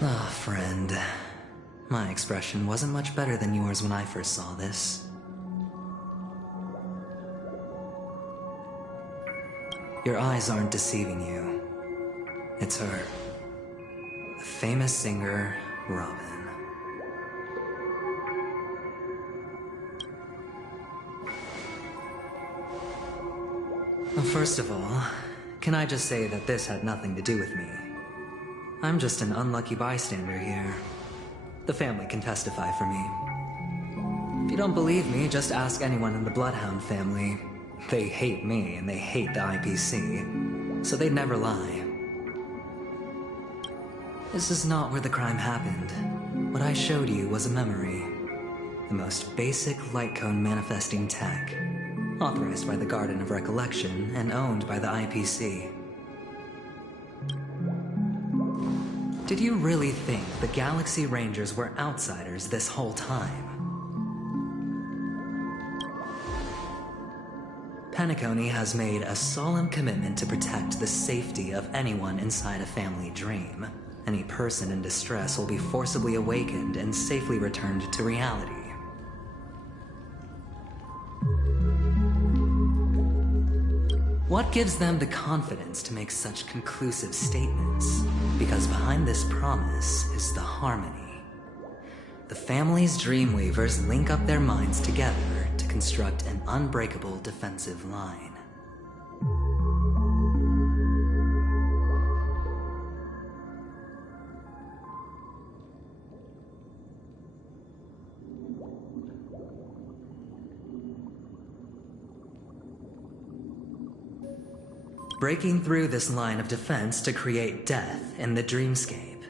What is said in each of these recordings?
Ah, friend. My expression wasn't much better than yours when I first saw this. Your eyes aren't deceiving you. It's her. The famous singer, Robin. Well, first of all, can I just say that this had nothing to do with me? I'm just an unlucky bystander here. The family can testify for me. If you don't believe me, just ask anyone in the Bloodhound family. They hate me and they hate the IPC, so they'd never lie. This is not where the crime happened. What I showed you was a memory. The most basic light cone manifesting tech, authorized by the Garden of Recollection and owned by the IPC. Did you really think the Galaxy Rangers were outsiders this whole time? Penacony has made a solemn commitment to protect the safety of anyone inside a family dream. Any person in distress will be forcibly awakened and safely returned to reality. What gives them the confidence to make such conclusive statements? Because behind this promise is the harmony. The family's Dreamweavers link up their minds together to construct an unbreakable defensive line. Breaking through this line of defense to create death in the dreamscape.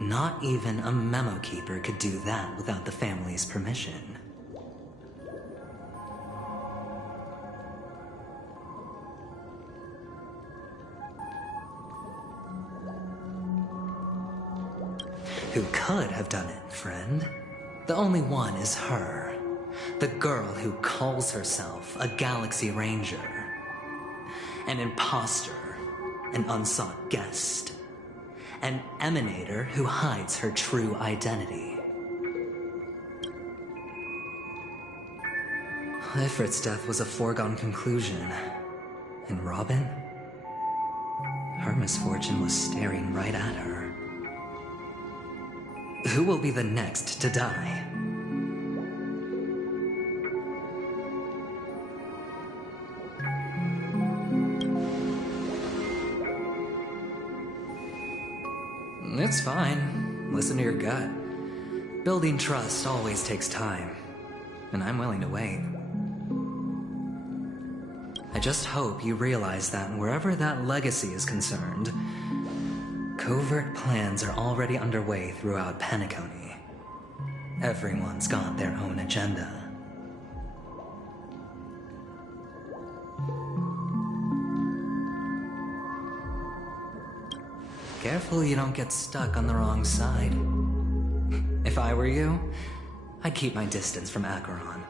Not even a memo keeper could do that without the family's permission. Who could have done it, friend? The only one is her. The girl who calls herself a Galaxy Ranger. An imposter, an unsought guest, an emanator who hides her true identity. Ifrit's death was a foregone conclusion. And Robin? Her misfortune was staring right at her. Who will be the next to die? It's fine. Listen to your gut. Building trust always takes time, and I'm willing to wait. I just hope you realize that wherever that legacy is concerned, covert plans are already underway throughout Penacony. Everyone's got their own agenda. Careful you don't get stuck on the wrong side. If I were you, I'd keep my distance from Acheron.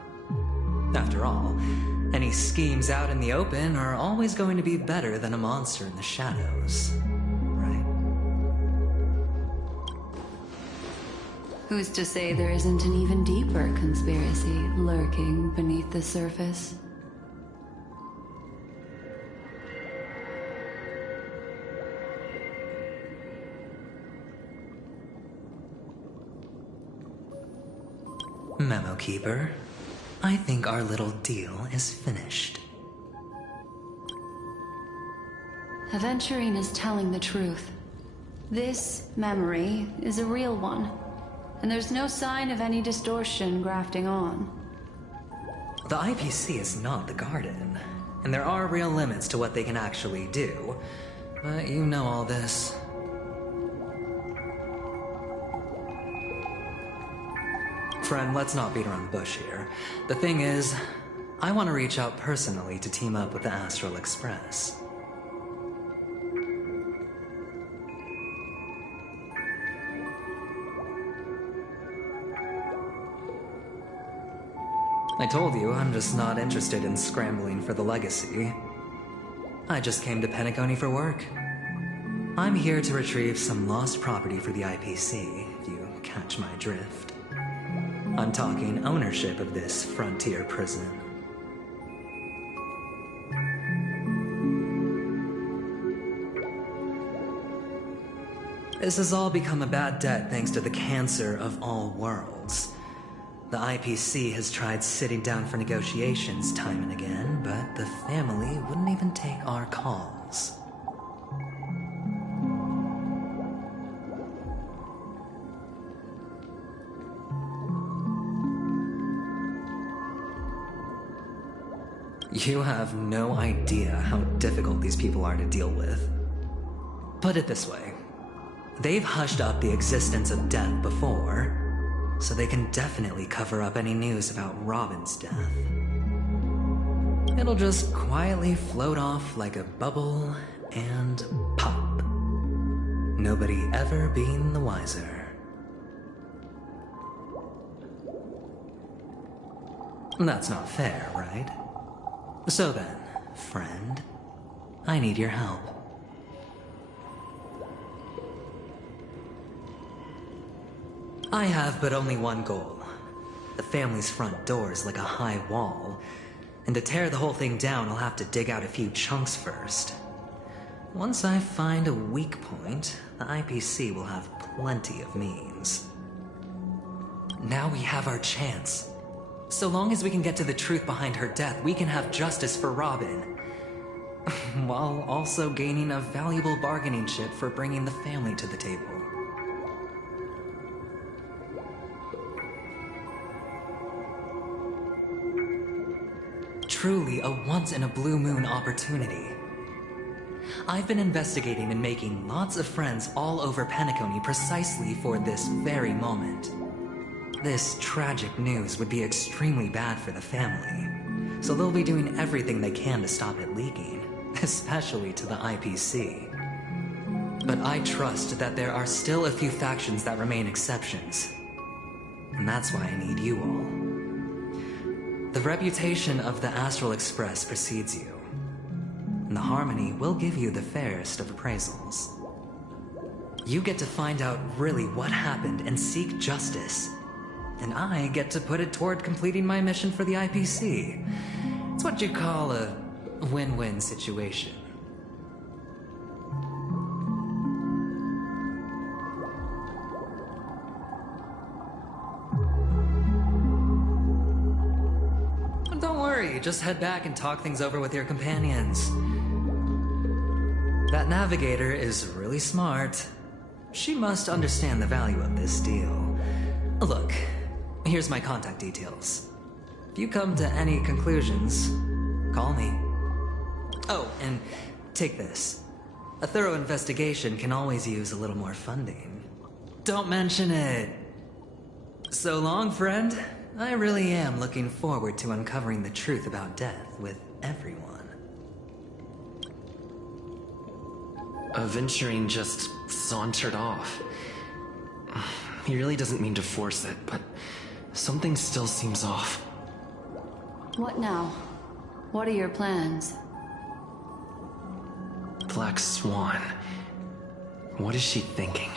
After all, any schemes out in the open are always going to be better than a monster in the shadows, right? Who's to say there isn't an even deeper conspiracy lurking beneath the surface? Memo Keeper, I think our little deal is finished. Aventurine is telling the truth. This memory is a real one, and there's no sign of any distortion grafting on. The IPC is not the Garden, and there are real limits to what they can actually do, but you know all this. Friend, let's not beat around the bush here. The thing is, I want to reach out personally to team up with the Astral Express. I told you I'm just not interested in scrambling for the legacy. I just came to Penacony for work. I'm here to retrieve some lost property for the IPC, if you catch my drift. I'm talking ownership of this frontier prison. This has all become a bad debt thanks to the cancer of all worlds. The IPC has tried sitting down for negotiations time and again, but the family wouldn't even take our calls. You have no idea how difficult these people are to deal with. Put it this way. They've hushed up the existence of death before, so they can definitely cover up any news about Robin's death. It'll just quietly float off like a bubble and pop. Nobody ever being the wiser. That's not fair, right? So then, friend, I need your help. I have but only one goal. The family's front door is like a high wall, and to tear the whole thing down, I'll have to dig out a few chunks first. Once I find a weak point, the IPC will have plenty of means. Now we have our chance. So long as we can get to the truth behind her death, we can have justice for Robin. While also gaining a valuable bargaining chip for bringing the family to the table. Truly a once-in-a-blue-moon opportunity. I've been investigating and making lots of friends all over Penacony precisely for this very moment. This tragic news would be extremely bad for the family, so they'll be doing everything they can to stop it leaking, especially to the IPC. But I trust that there are still a few factions that remain exceptions, and that's why I need you all. The reputation of the Astral Express precedes you, and the Harmony will give you the fairest of appraisals. You get to find out really what happened and seek justice. And I get to put it toward completing my mission for the IPC. It's what you call a win-win situation. Don't worry, just head back and talk things over with your companions. That navigator is really smart. She must understand the value of this deal. Look. Here's my contact details. If you come to any conclusions, call me. Oh, and take this. A thorough investigation can always use a little more funding. Don't mention it. So long, friend. I really am looking forward to uncovering the truth about death with everyone. Aventurine just sauntered off. He really doesn't mean to force it, but something still seems off. What now? What are your plans? Black Swan. What is she thinking?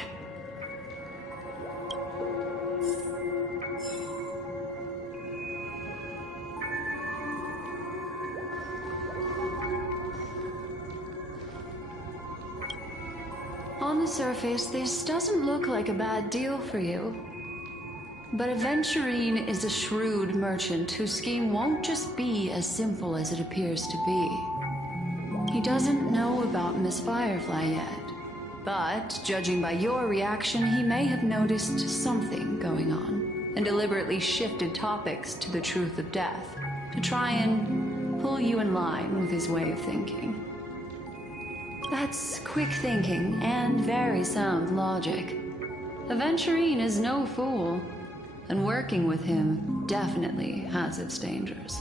On the surface, this doesn't look like a bad deal for you. But Aventurine is a shrewd merchant whose scheme won't just be as simple as it appears to be. He doesn't know about Miss Firefly yet, but judging by your reaction, he may have noticed something going on and deliberately shifted topics to the truth of death to try and pull you in line with his way of thinking. That's quick thinking and very sound logic. Aventurine is no fool, and working with him definitely has its dangers.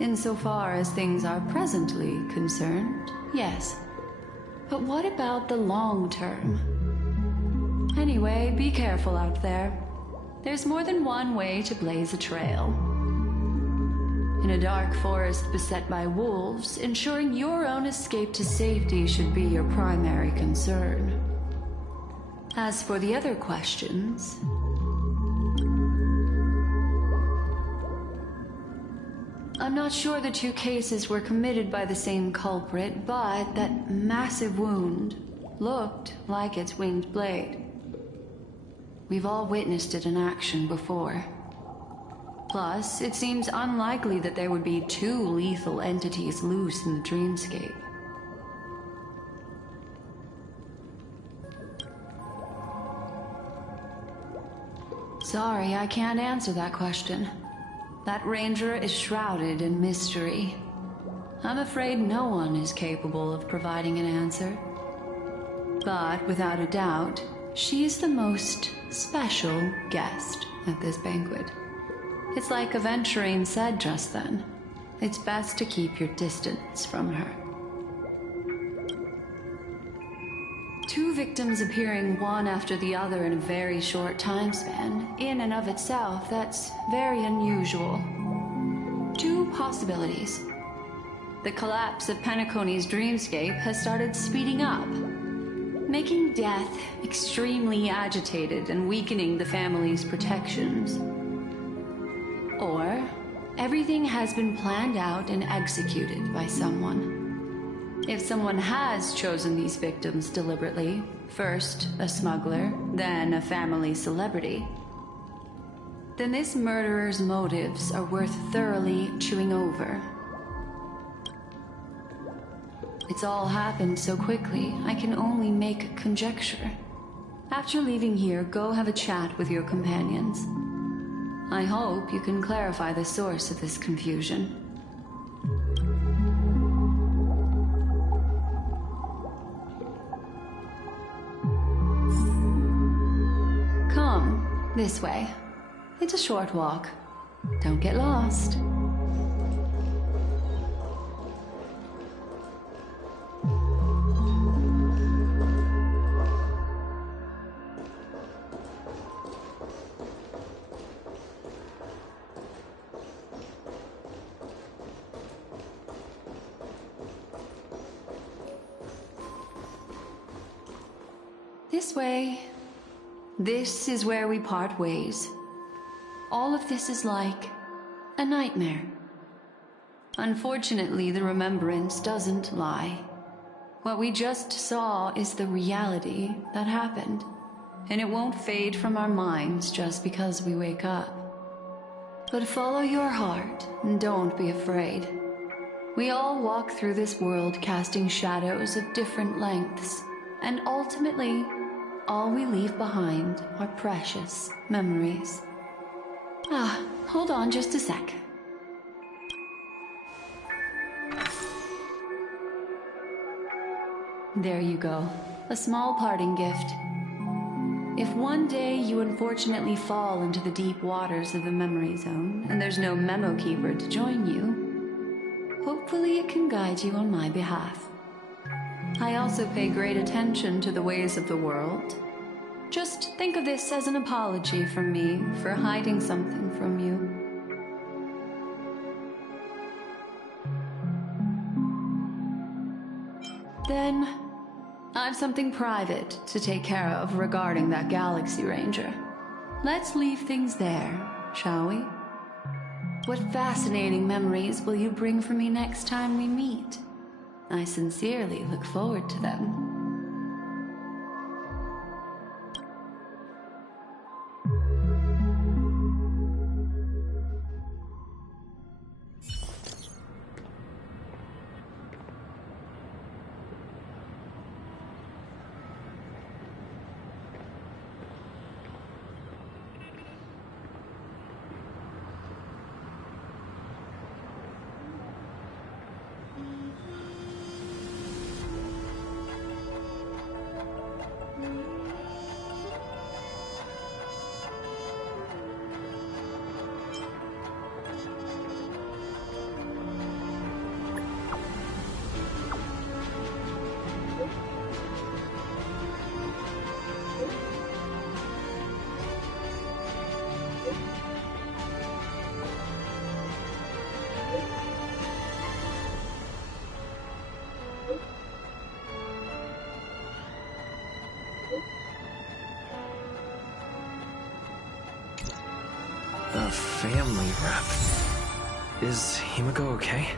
Insofar as things are presently concerned, yes. But what about the long term? Anyway, be careful out there. There's more than one way to blaze a trail. In a dark forest beset by wolves, ensuring your own escape to safety should be your primary concern. As for the other questions... I'm not sure the two cases were committed by the same culprit, but that massive wound looked like its winged blade. We've all witnessed it in action before. Plus, it seems unlikely that there would be two lethal entities loose in the dreamscape. Sorry, I can't answer that question. That ranger is shrouded in mystery. I'm afraid no one is capable of providing an answer. But without a doubt, she is the most special guest at this banquet. It's like Aventurine said just then. It's best to keep your distance from her. Two victims appearing one after the other in a very short time span, in and of itself, that's very unusual. Two possibilities. The collapse of Penacony's dreamscape has started speeding up, making death extremely agitated and weakening the family's protections. Or, everything has been planned out and executed by someone. If someone has chosen these victims deliberately, first a smuggler, then a family celebrity, then this murderer's motives are worth thoroughly chewing over. It's all happened so quickly, I can only make conjecture. After leaving here, go have a chat with your companions. I hope you can clarify the source of this confusion. Come, this way. It's a short walk. Don't get lost. This way. This is where we part ways. All of this is like a nightmare. Unfortunately, the remembrance doesn't lie. What we just saw is the reality that happened, and it won't fade from our minds just because we wake up. But follow your heart and don't be afraid. We all walk through this world casting shadows of different lengths, And ultimately, all we leave behind are precious memories. Hold on just a sec. There you go. A small parting gift. If one day you unfortunately fall into the deep waters of the memory zone, and there's no memo keeper to join you, hopefully it can guide you on my behalf. I also pay great attention to the ways of the world. Just think of this as an apology from me for hiding something from you. Then, I've something private to take care of regarding that Galaxy Ranger. Let's leave things there, shall we? What fascinating memories will you bring for me next time we meet? I sincerely look forward to them. A family rep. Is Himiko okay?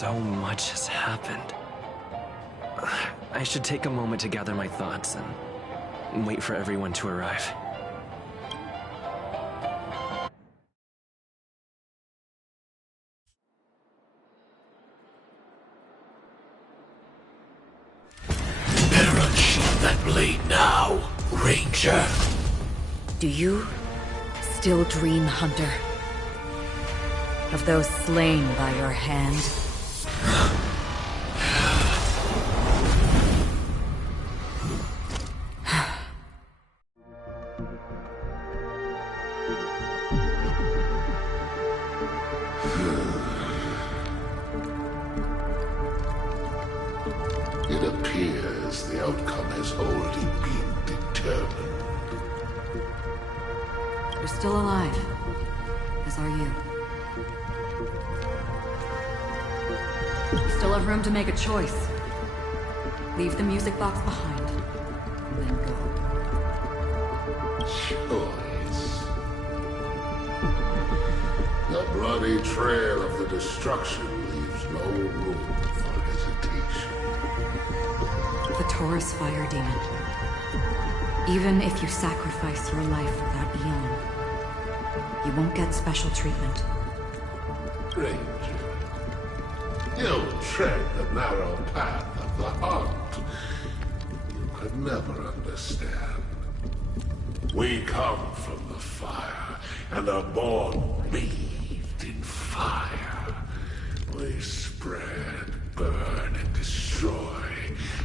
So much has happened. I should take a moment to gather my thoughts and wait for everyone to arrive. Better unsheath that blade now, Ranger. Do you still dream, Hunter? Of those slain by your hand? It appears the outcome has already been determined. You're still alive, as are you. You still have room to make a choice. Leave the music box behind, then go. Choice. The bloody trail of the destruction leaves no room for hesitation. The Taurus Fire Demon. Even if you sacrifice your life for that eon, you won't get special treatment. Ranger, you tread the narrow path of the heart. You could never understand. We come from the fire, and are born bathed in fire. We spread, burn, and destroy,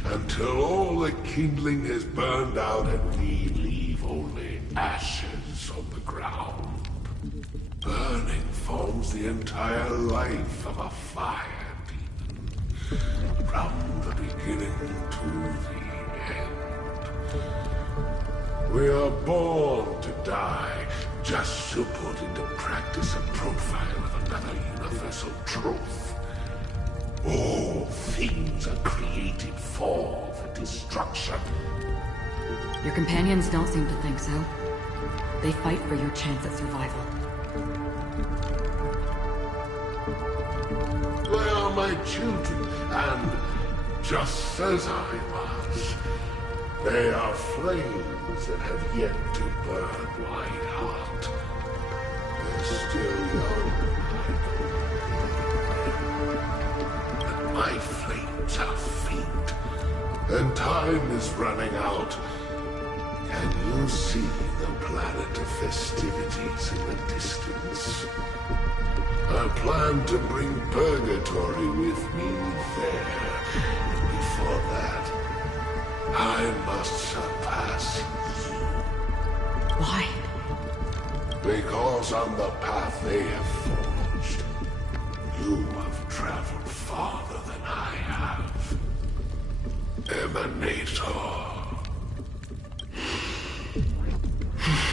until all the kindling has burned out and we leave only ashes on the ground. Burning forms the entire life of a fire demon, from the beginning to the end. We are born to die, just to put into practice a profile of another universal truth. All things are created for the destruction. Your companions don't seem to think so. They fight for your chance at survival. They are my children, and just as I was, they are flames that have yet to burn wide hot. They're still young, and my flames are faint, and time is running out. Can you see the planet of festivities in the distance? I plan to bring purgatory with me there. Before that, I must surpass you. Why? Because on the path they have forged, you have traveled farther than I have. Emanator.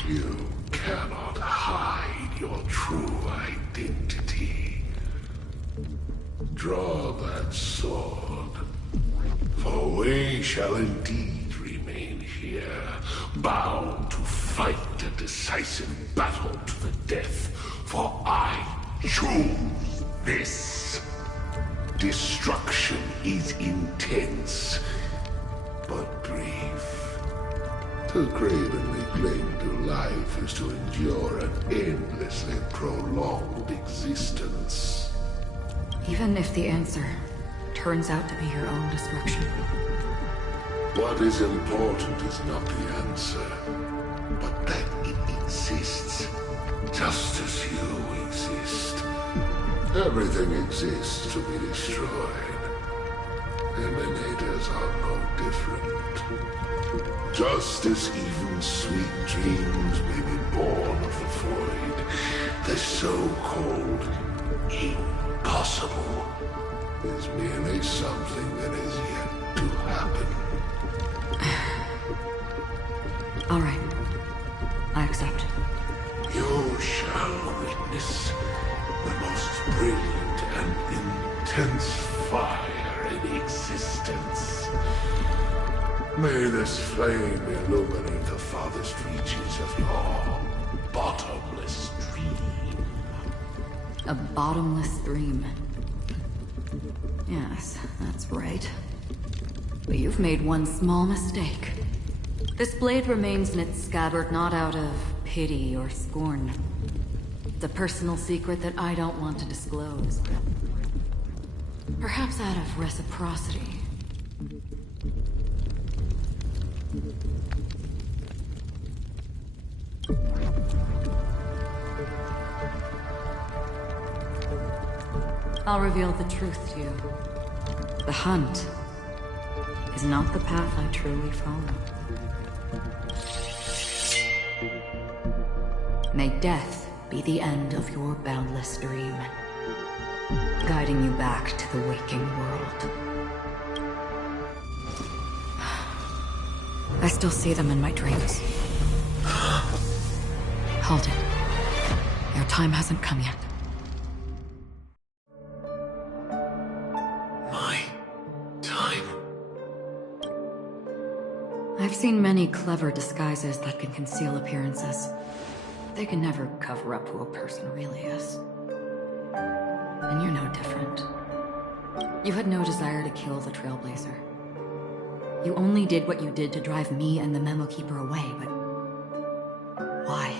You cannot hide your true identity. Draw that sword, for we shall indeed remain here, bound to fight a decisive battle to the death, for I choose this. Destruction is intense, but brief. To cravenly cling to life is to endure an endlessly prolonged existence. Even if the answer turns out to be your own destruction. What is important is not the answer, but that it exists, just as you exist. Everything exists to be destroyed. Emanators are no different. Just as even sweet dreams may be born of the void, the so-called impossible is merely something that is yet to happen. All right. I accept. You shall witness the most brilliant and intense fire in existence. May this flame illuminate the farthest reaches of your bottomless dream. A bottomless dream. Yes, that's right. But you've made one small mistake. This blade remains in its scabbard not out of pity or scorn. It's a personal secret that I don't want to disclose. Perhaps out of reciprocity. I'll reveal the truth to you. The hunt is not the path I truly follow. May death be the end of your boundless dream, guiding you back to the waking world. I still see them in my dreams. Hold it. Your time hasn't come yet. My time? I've seen many clever disguises that can conceal appearances. They can never cover up who a person really is. And you're no different. You had no desire to kill the Trailblazer. You only did what you did to drive me and the Memo Keeper away, but... why?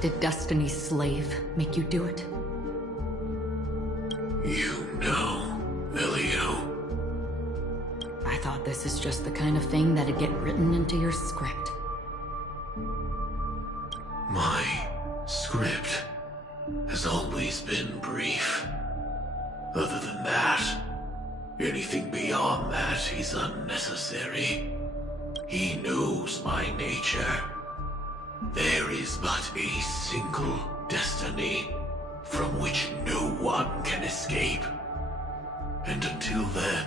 Did Destiny's slave make you do it? You know, Elio. I thought this is just the kind of thing that'd get written into your script. My script has always been brief. Other than that, anything beyond that is unnecessary. He knows my nature. There is but a single destiny from which no one can escape. And until then,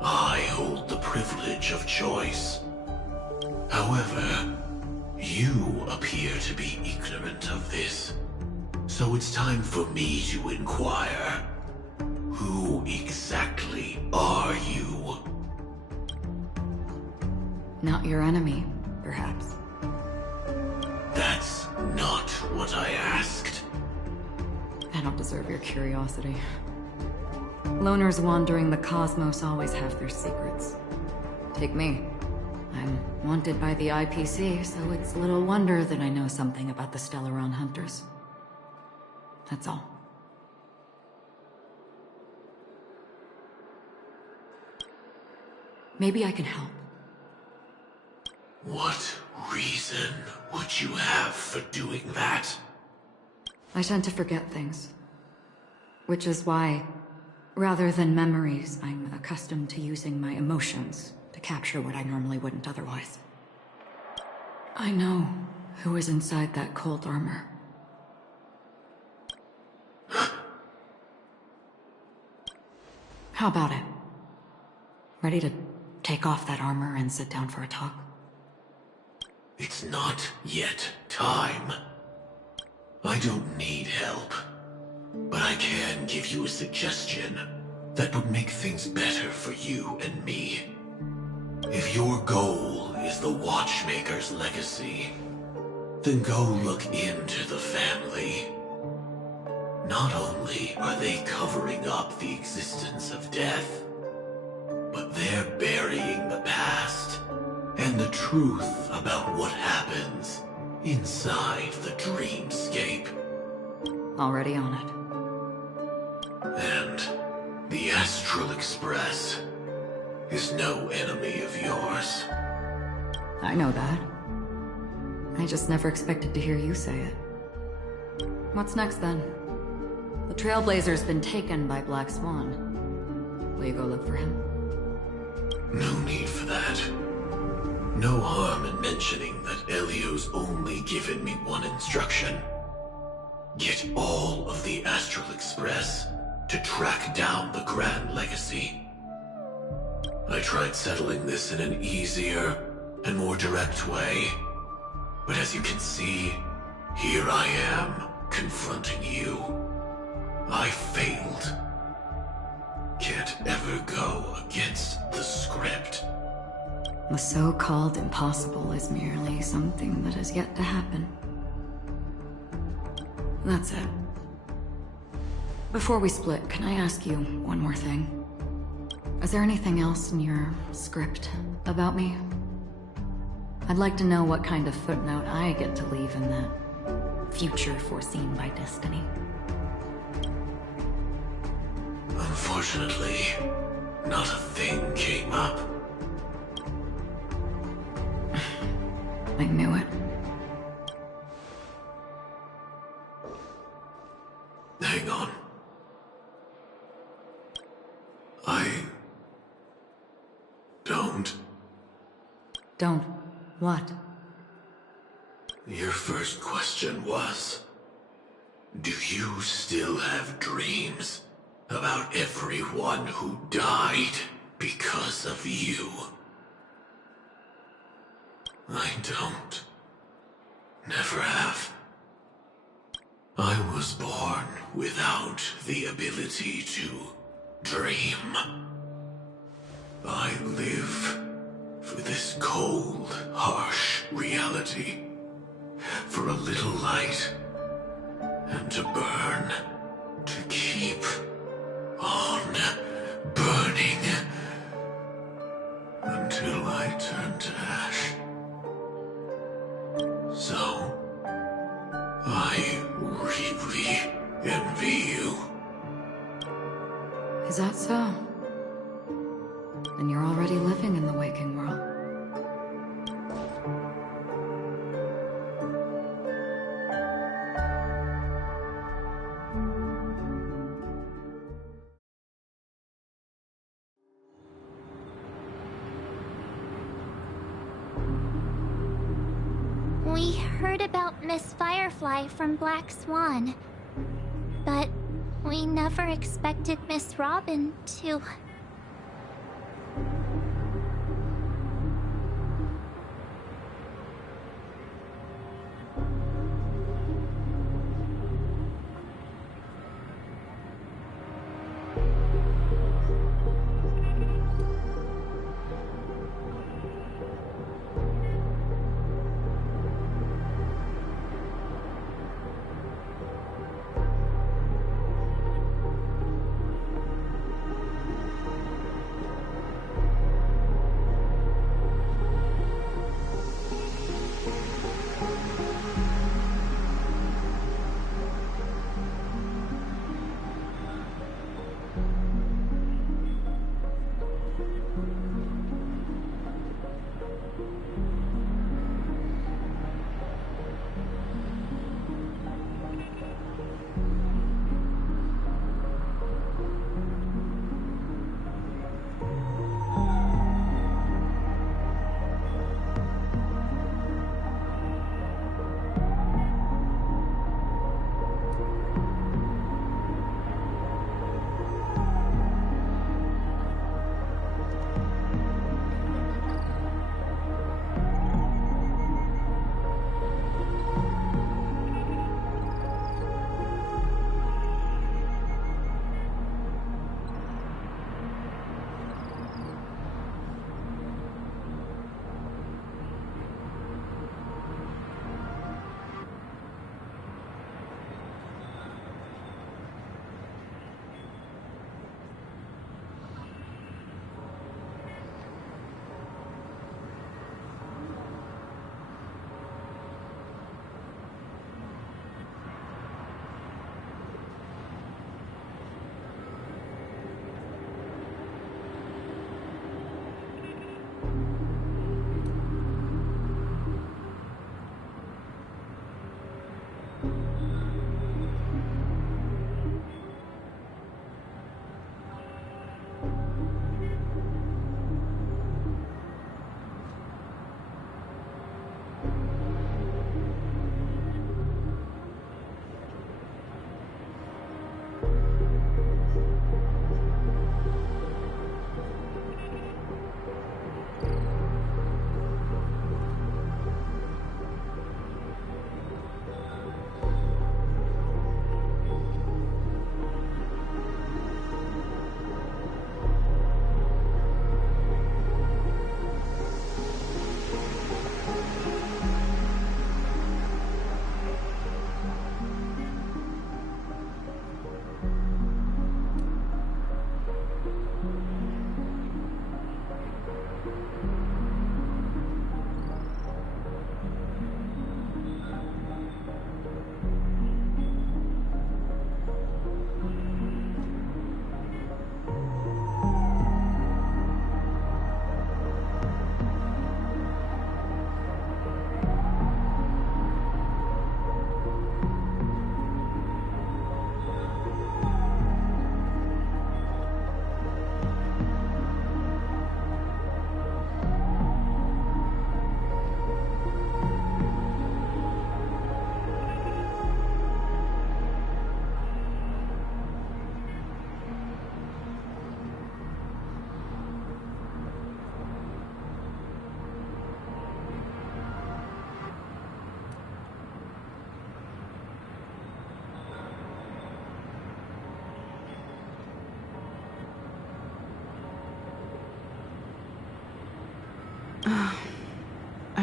I hold the privilege of choice. However, you appear to be ignorant of this. So it's time for me to inquire. Who exactly are you? Not your enemy, perhaps. That's not what I asked. I don't deserve your curiosity. Loners wandering the cosmos always have their secrets. Take me. I'm wanted by the IPC, so it's little wonder that I know something about the Stellaron Hunters. That's all. Maybe I can help. What reason would you have for doing that? I tend to forget things. Which is why, rather than memories, I'm accustomed to using my emotions to capture what I normally wouldn't otherwise. I know who is inside that cold armor. How about it? Ready to take off that armor and sit down for a talk? It's not yet time. I don't need help, but I can give you a suggestion that would make things better for you and me. If your goal is the Watchmaker's legacy, then go look into the family. Not only are they covering up the existence of death, but they're burying the past and the truth about what happens inside the dreamscape. Already on it. And the Astral Express is no enemy of yours. I know that. I just never expected to hear you say it. What's next, then? The Trailblazer's been taken by Black Swan. Will you go look for him? No need for that. No harm in mentioning that Elio's only given me one instruction. Get all of the Astral Express to track down the Grand Legacy. I tried settling this in an easier and more direct way, but as you can see, here I am, confronting you. I failed. Can't ever go against the script. The so-called impossible is merely something that has yet to happen. That's it. Before we split, can I ask you one more thing? Is there anything else in your script about me? I'd like to know what kind of footnote I get to leave in that future foreseen by destiny. Unfortunately, not a thing came up. I knew it. Hang on. I don't. Don't. What? Your first question was, do you still have dreams about everyone who died because of you? I don't. Never have. I was born without the ability to dream. I live for this cold, harsh reality. For a little light. And to burn. To keep on burning. Until I turn to ash. So, I really envy you. Is that so? Then you're already living in the waking world. We heard about Miss Firefly from Black Swan, but we never expected Miss Robin to...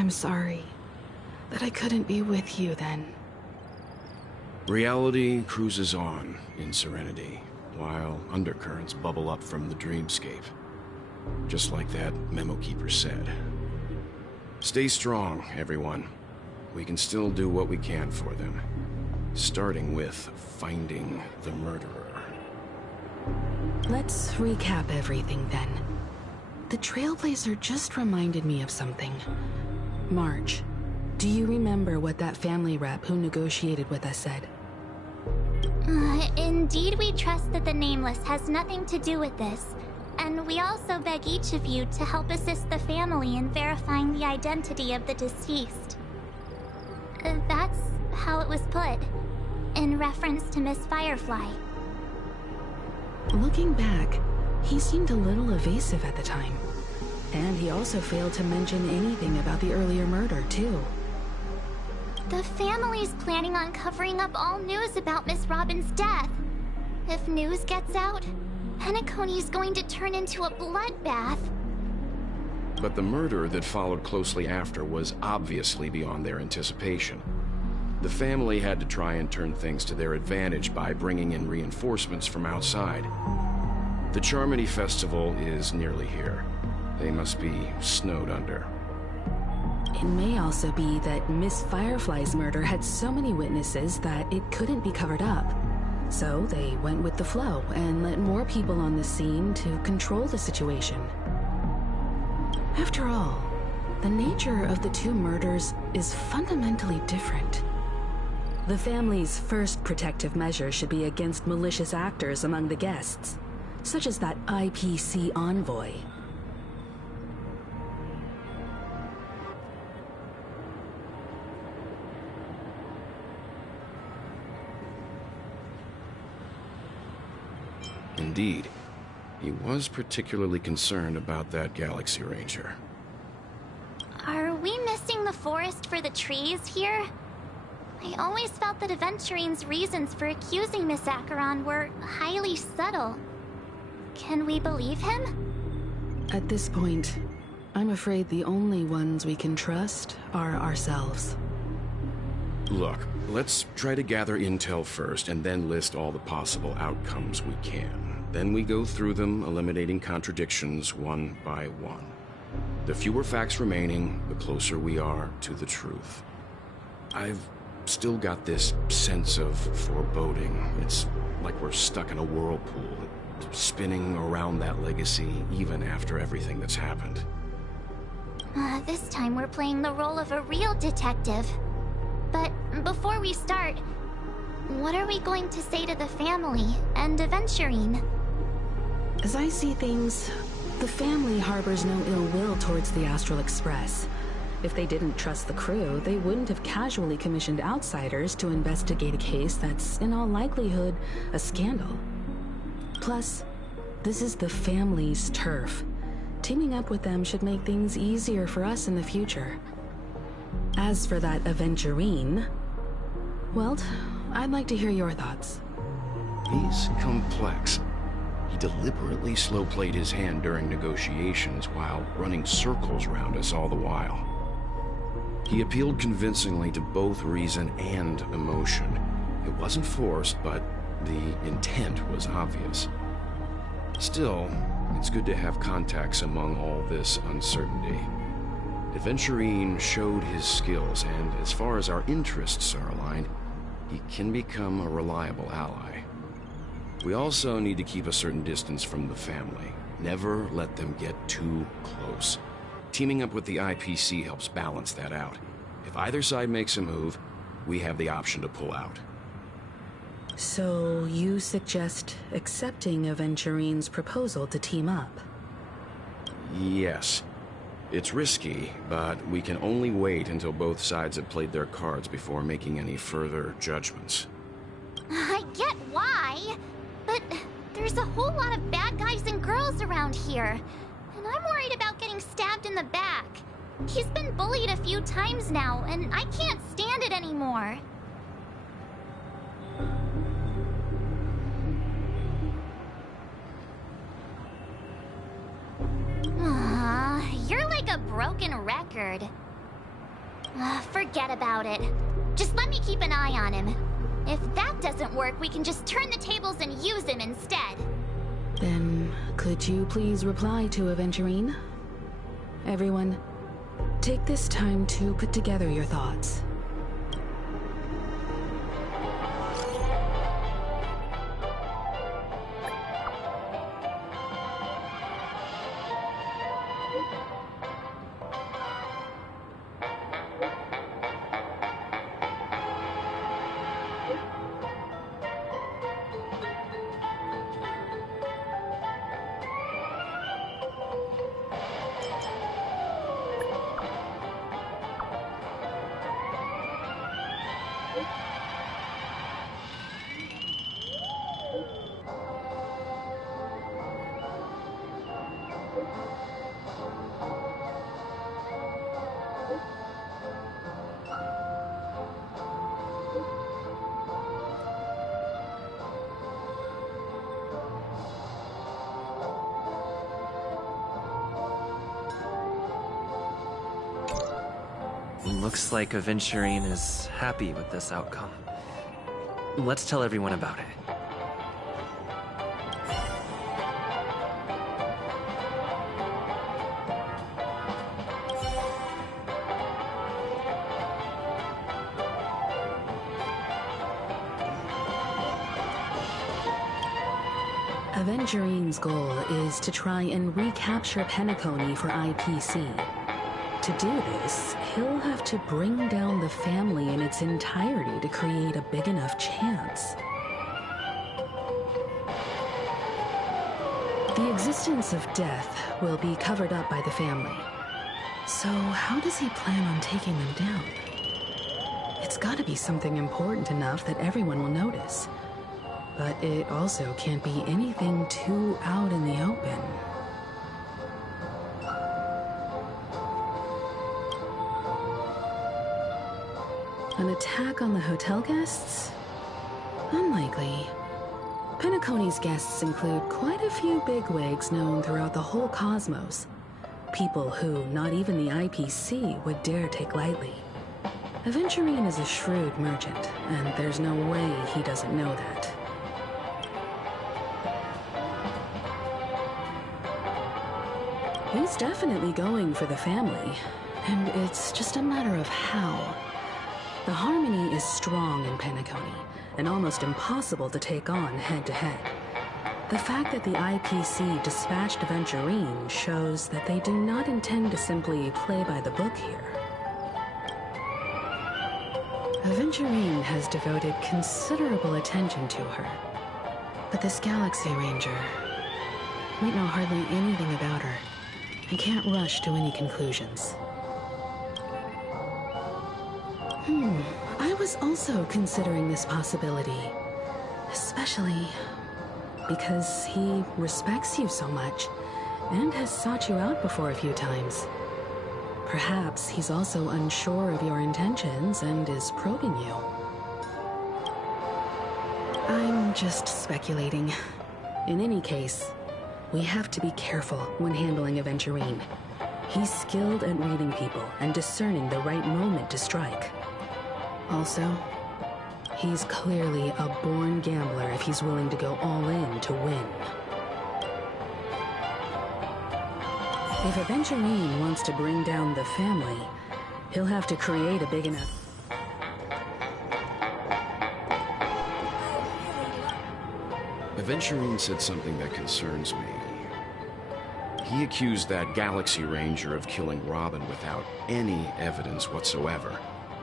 I'm sorry that I couldn't be with you then. Reality cruises on in serenity, while undercurrents bubble up from the dreamscape. Just like that memo keeper said. Stay strong, everyone. We can still do what we can for them. Starting with finding the murderer. Let's recap everything then. The Trailblazer just reminded me of something. Marge, do you remember what that family rep who negotiated with us said? Indeed, we trust that the Nameless has nothing to do with this, and we also beg each of you to help assist the family in verifying the identity of the deceased. That's how it was put, in reference to Miss Firefly. Looking back, he seemed a little evasive at the time. And he also failed to mention anything about the earlier murder, too. The family's planning on covering up all news about Miss Robin's death. If news gets out, Penacony's going to turn into a bloodbath. But the murder that followed closely after was obviously beyond their anticipation. The family had to try and turn things to their advantage by bringing in reinforcements from outside. The Charmony Festival is nearly here. They must be snowed under. It may also be that Miss Firefly's murder had so many witnesses that it couldn't be covered up. So they went with the flow and let more people on the scene to control the situation. After all, the nature of the two murders is fundamentally different. The family's first protective measure should be against malicious actors among the guests, such as that IPC envoy. Indeed, he was particularly concerned about that Galaxy Ranger. Are we missing the forest for the trees here? I always felt that Aventurine's reasons for accusing Miss Acheron were highly subtle. Can we believe him? At this point, I'm afraid the only ones we can trust are ourselves. Look, let's try to gather intel first and then list all the possible outcomes we can. Then we go through them, eliminating contradictions one by one. The fewer facts remaining, the closer we are to the truth. I've still got this sense of foreboding. It's like we're stuck in a whirlpool, spinning around that legacy even after everything that's happened. This time we're playing the role of a real detective. But before we start, what are we going to say to the family and Aventurine? As I see things, the family harbors no ill will towards the Astral Express. If they didn't trust the crew, they wouldn't have casually commissioned outsiders to investigate a case that's, in all likelihood, a scandal. Plus, this is the family's turf. Teaming up with them should make things easier for us in the future. As for that Aventurine, well, I'd like to hear your thoughts. He's complex. He deliberately slow-played his hand during negotiations while running circles around us all the while. He appealed convincingly to both reason and emotion. It wasn't forced, but the intent was obvious. Still, it's good to have contacts among all this uncertainty. Aventurine showed his skills, and as far as our interests are aligned, he can become a reliable ally. We also need to keep a certain distance from the family. Never let them get too close. Teaming up with the IPC helps balance that out. If either side makes a move, we have the option to pull out. So you suggest accepting Aventurine's proposal to team up? Yes. It's risky, but we can only wait until both sides have played their cards before making any further judgments. I get why, but there's a whole lot of bad guys and girls around here, and I'm worried about getting stabbed in the back. He's been bullied a few times now, and I can't stand it anymore. You're like a broken record. Forget about it. Just let me keep an eye on him. If that doesn't work, we can just turn the tables and use him instead. Then, could you please reply to Aventurine? Everyone, take this time to put together your thoughts. Looks like Aventurine is happy with this outcome. Let's tell everyone about it. Aventurine's goal is to try and recapture Penacony for IPC. To do this, he'll have to bring down the family in its entirety to create a big enough chance. The existence of death will be covered up by the family. So how does he plan on taking them down? It's gotta be something important enough that everyone will notice. But it also can't be anything too out in the open. An attack on the hotel guests? Unlikely. Penacony's guests include quite a few bigwigs known throughout the whole cosmos. People who not even the IPC would dare take lightly. Aventurine is a shrewd merchant, and there's no way he doesn't know that. He's definitely going for the family, and it's just a matter of how. The harmony is strong in Penacony, and almost impossible to take on head-to-head. The fact that the IPC dispatched Aventurine shows that they do not intend to simply play by the book here. Aventurine has devoted considerable attention to her. But this Galaxy Ranger, we know hardly anything about her, and can't rush to any conclusions. I was also considering this possibility, especially because he respects you so much and has sought you out before a few times. Perhaps he's also unsure of your intentions and is probing you. I'm just speculating. In any case, we have to be careful when handling Aventurine. He's skilled at reading people and discerning the right moment to strike. Also, he's clearly a born gambler if he's willing to go all in to win. If Aventurine wants to bring down the family, he'll have to create a big enough... Aventurine said something that concerns me. He accused that Galaxy Ranger of killing Robin without any evidence whatsoever,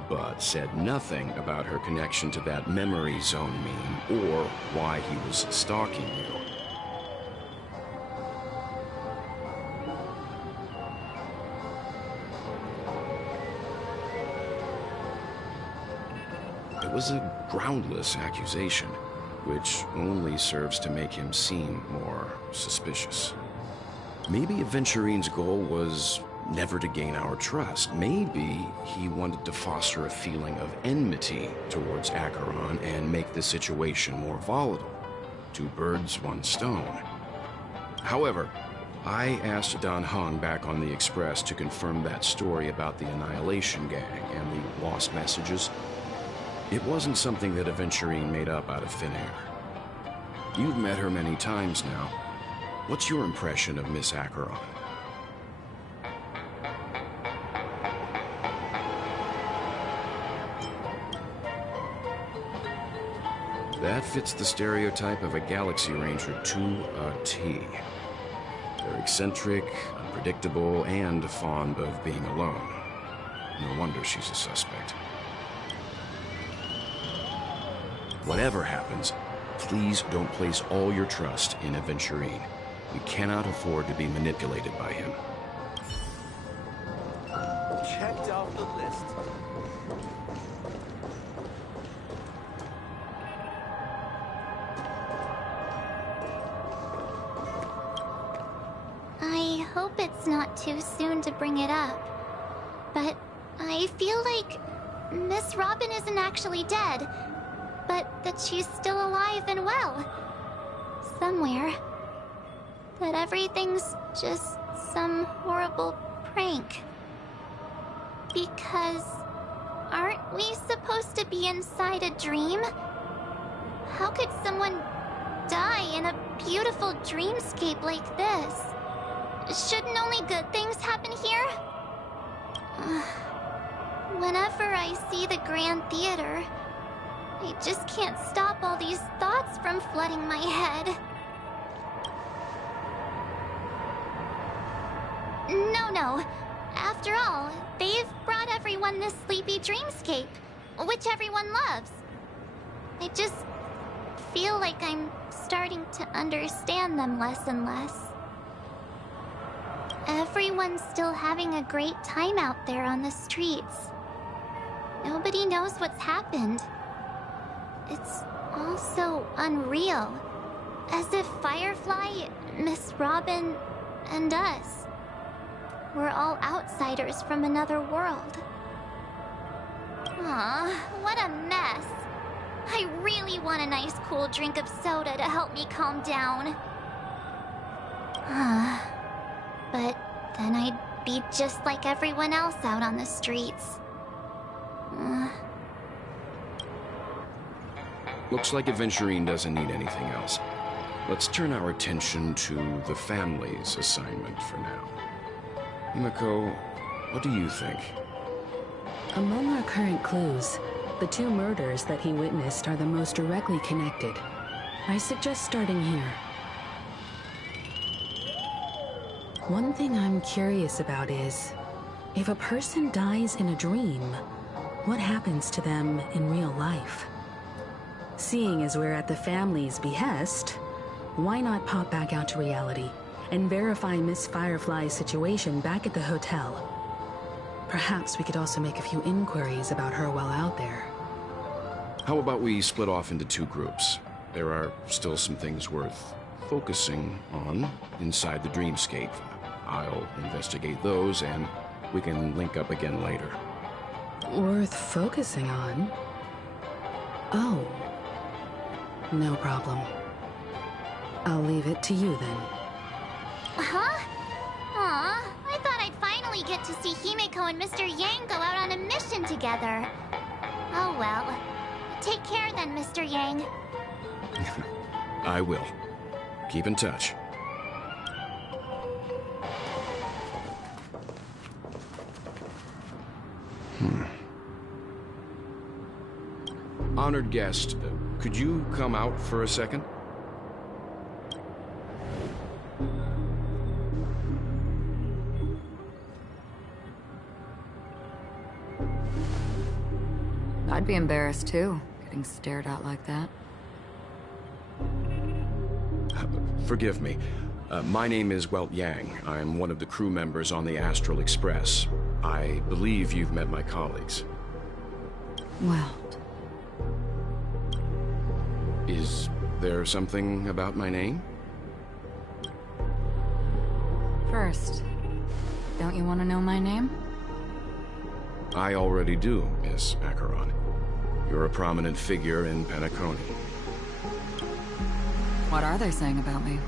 but said nothing about her connection to that memory zone meme or why he was stalking you. It was a groundless accusation, which only serves to make him seem more suspicious. Maybe Aventurine's goal was never to gain our trust. Maybe he wanted to foster a feeling of enmity towards Acheron and make the situation more volatile. Two birds, one stone. However, I asked Don Hung back on the Express to confirm that story about the Annihilation Gang and the lost messages. It wasn't something that Aventurine made up out of thin air. You've met her many times now. What's your impression of Miss Acheron? That fits the stereotype of a Galaxy Ranger to a T. They're eccentric, unpredictable, and fond of being alone. No wonder she's a suspect. Whatever happens, please don't place all your trust in Aventurine. We cannot afford to be manipulated by him. Checked off the list. I hope it's not too soon to bring it up, but I feel like Miss Robin isn't actually dead, but that she's still alive and well. Somewhere. That everything's just some horrible prank. Because aren't we supposed to be inside a dream? How could someone die in a beautiful dreamscape like this? Shouldn't only good things happen here? Whenever I see the Grand Theater, I just can't stop all these thoughts from flooding my head. No. After all, they've brought everyone this sleepy dreamscape, which everyone loves. I just feel like I'm starting to understand them less and less. Everyone's still having a great time out there on the streets. Nobody knows what's happened. It's all so unreal. As if Firefly, Miss Robin, and us we're all outsiders from another world. Aw, what a mess. I really want a nice cool drink of soda to help me calm down. But then I'd be just like everyone else out on the streets. Looks like Aventurine doesn't need anything else. Let's turn our attention to the family's assignment for now. Himiko, what do you think? Among our current clues, the two murders that he witnessed are the most directly connected. I suggest starting here. One thing I'm curious about is, if a person dies in a dream, what happens to them in real life? Seeing as we're at the family's behest, why not pop back out to reality and verify Miss Firefly's situation back at the hotel? Perhaps we could also make a few inquiries about her while out there. How about we split off into two groups? There are still some things worth focusing on inside the dreamscape. I'll investigate those, and we can link up again later. Worth focusing on? Oh. No problem. I'll leave it to you then. Huh? Aw, I thought I'd finally get to see Himiko and Mr. Yang go out on a mission together. Oh well. Take care then, Mr. Yang. I will. Keep in touch. Honored guest, could you come out for a second? I'd be embarrassed too, getting stared at like that. Forgive me. My name is Welt Yang. I'm one of the crew members on the Astral Express. I believe you've met my colleagues. Well, Is there something about my name? first, don't you want to know my name? I already do, Miss Acheron. You're a prominent figure in Penacony. What are they saying about me?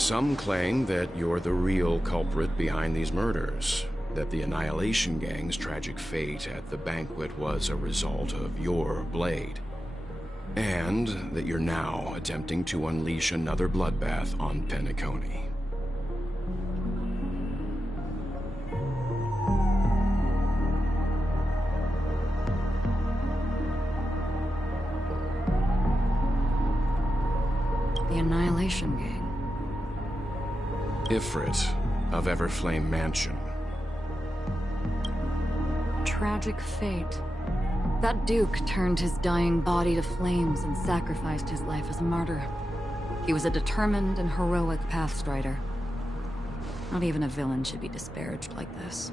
Some claim that you're the real culprit behind these murders, that the Annihilation Gang's tragic fate at the banquet was a result of your blade, and that you're now attempting to unleash another bloodbath on Penacony. The Annihilation Gang. Ifrit of Everflame Mansion. Tragic fate. That Duke turned his dying body to flames and sacrificed his life as a martyr. He was a determined and heroic pathstrider. Not even a villain should be disparaged like this.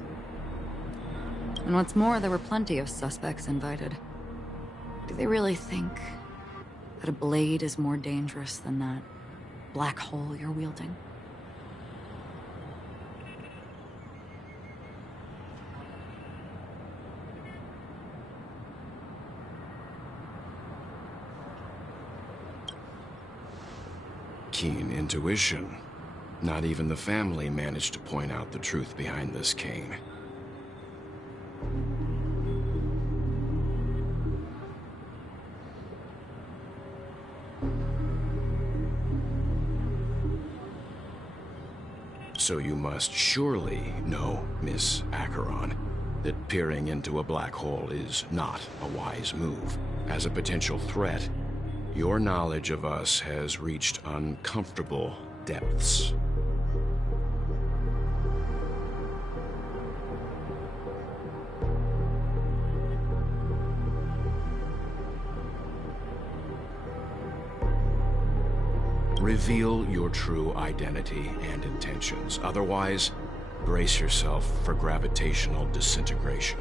And what's more, there were plenty of suspects invited. Do they really think that a blade is more dangerous than that black hole you're wielding? Keen intuition. Not even the family managed to point out the truth behind this cane. So you must surely know, Miss Acheron, that peering into a black hole is not a wise move. As a potential threat, your knowledge of us has reached uncomfortable depths. Reveal your true identity and intentions. Otherwise, brace yourself for gravitational disintegration.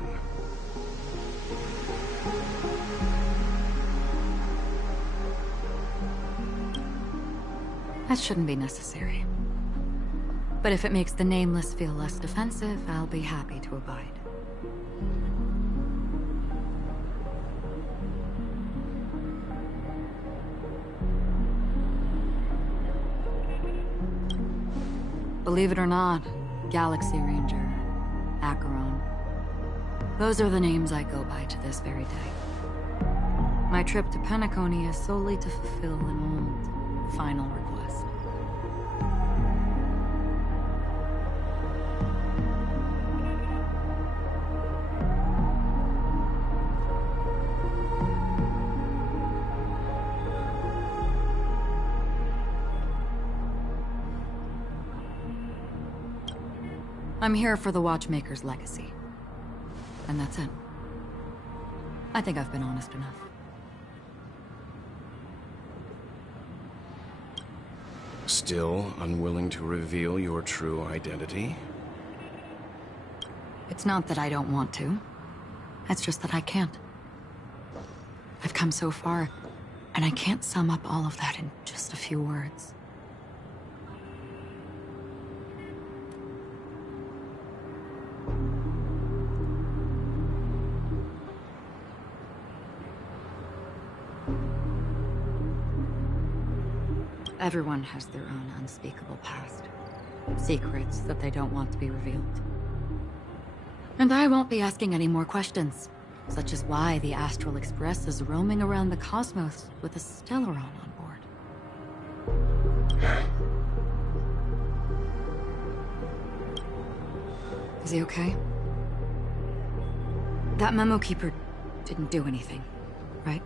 That shouldn't be necessary. But if it makes the Nameless feel less defensive, I'll be happy to abide. Believe it or not, Galaxy Ranger, Acheron. Those are the names I go by to this very day. My trip to Penacony is solely to fulfill an old, final request. I'm here for the Watchmaker's legacy. And that's it. I think I've been honest enough. Still unwilling to reveal your true identity? It's not that I don't want to. It's just that I can't. I've come so far, and I can't sum up all of that in just a few words. Everyone has their own unspeakable past. Secrets that they don't want to be revealed. And I won't be asking any more questions, such as why the Astral Express is roaming around the cosmos with a Stellaron on board. Is he okay? That memo keeper didn't do anything, right?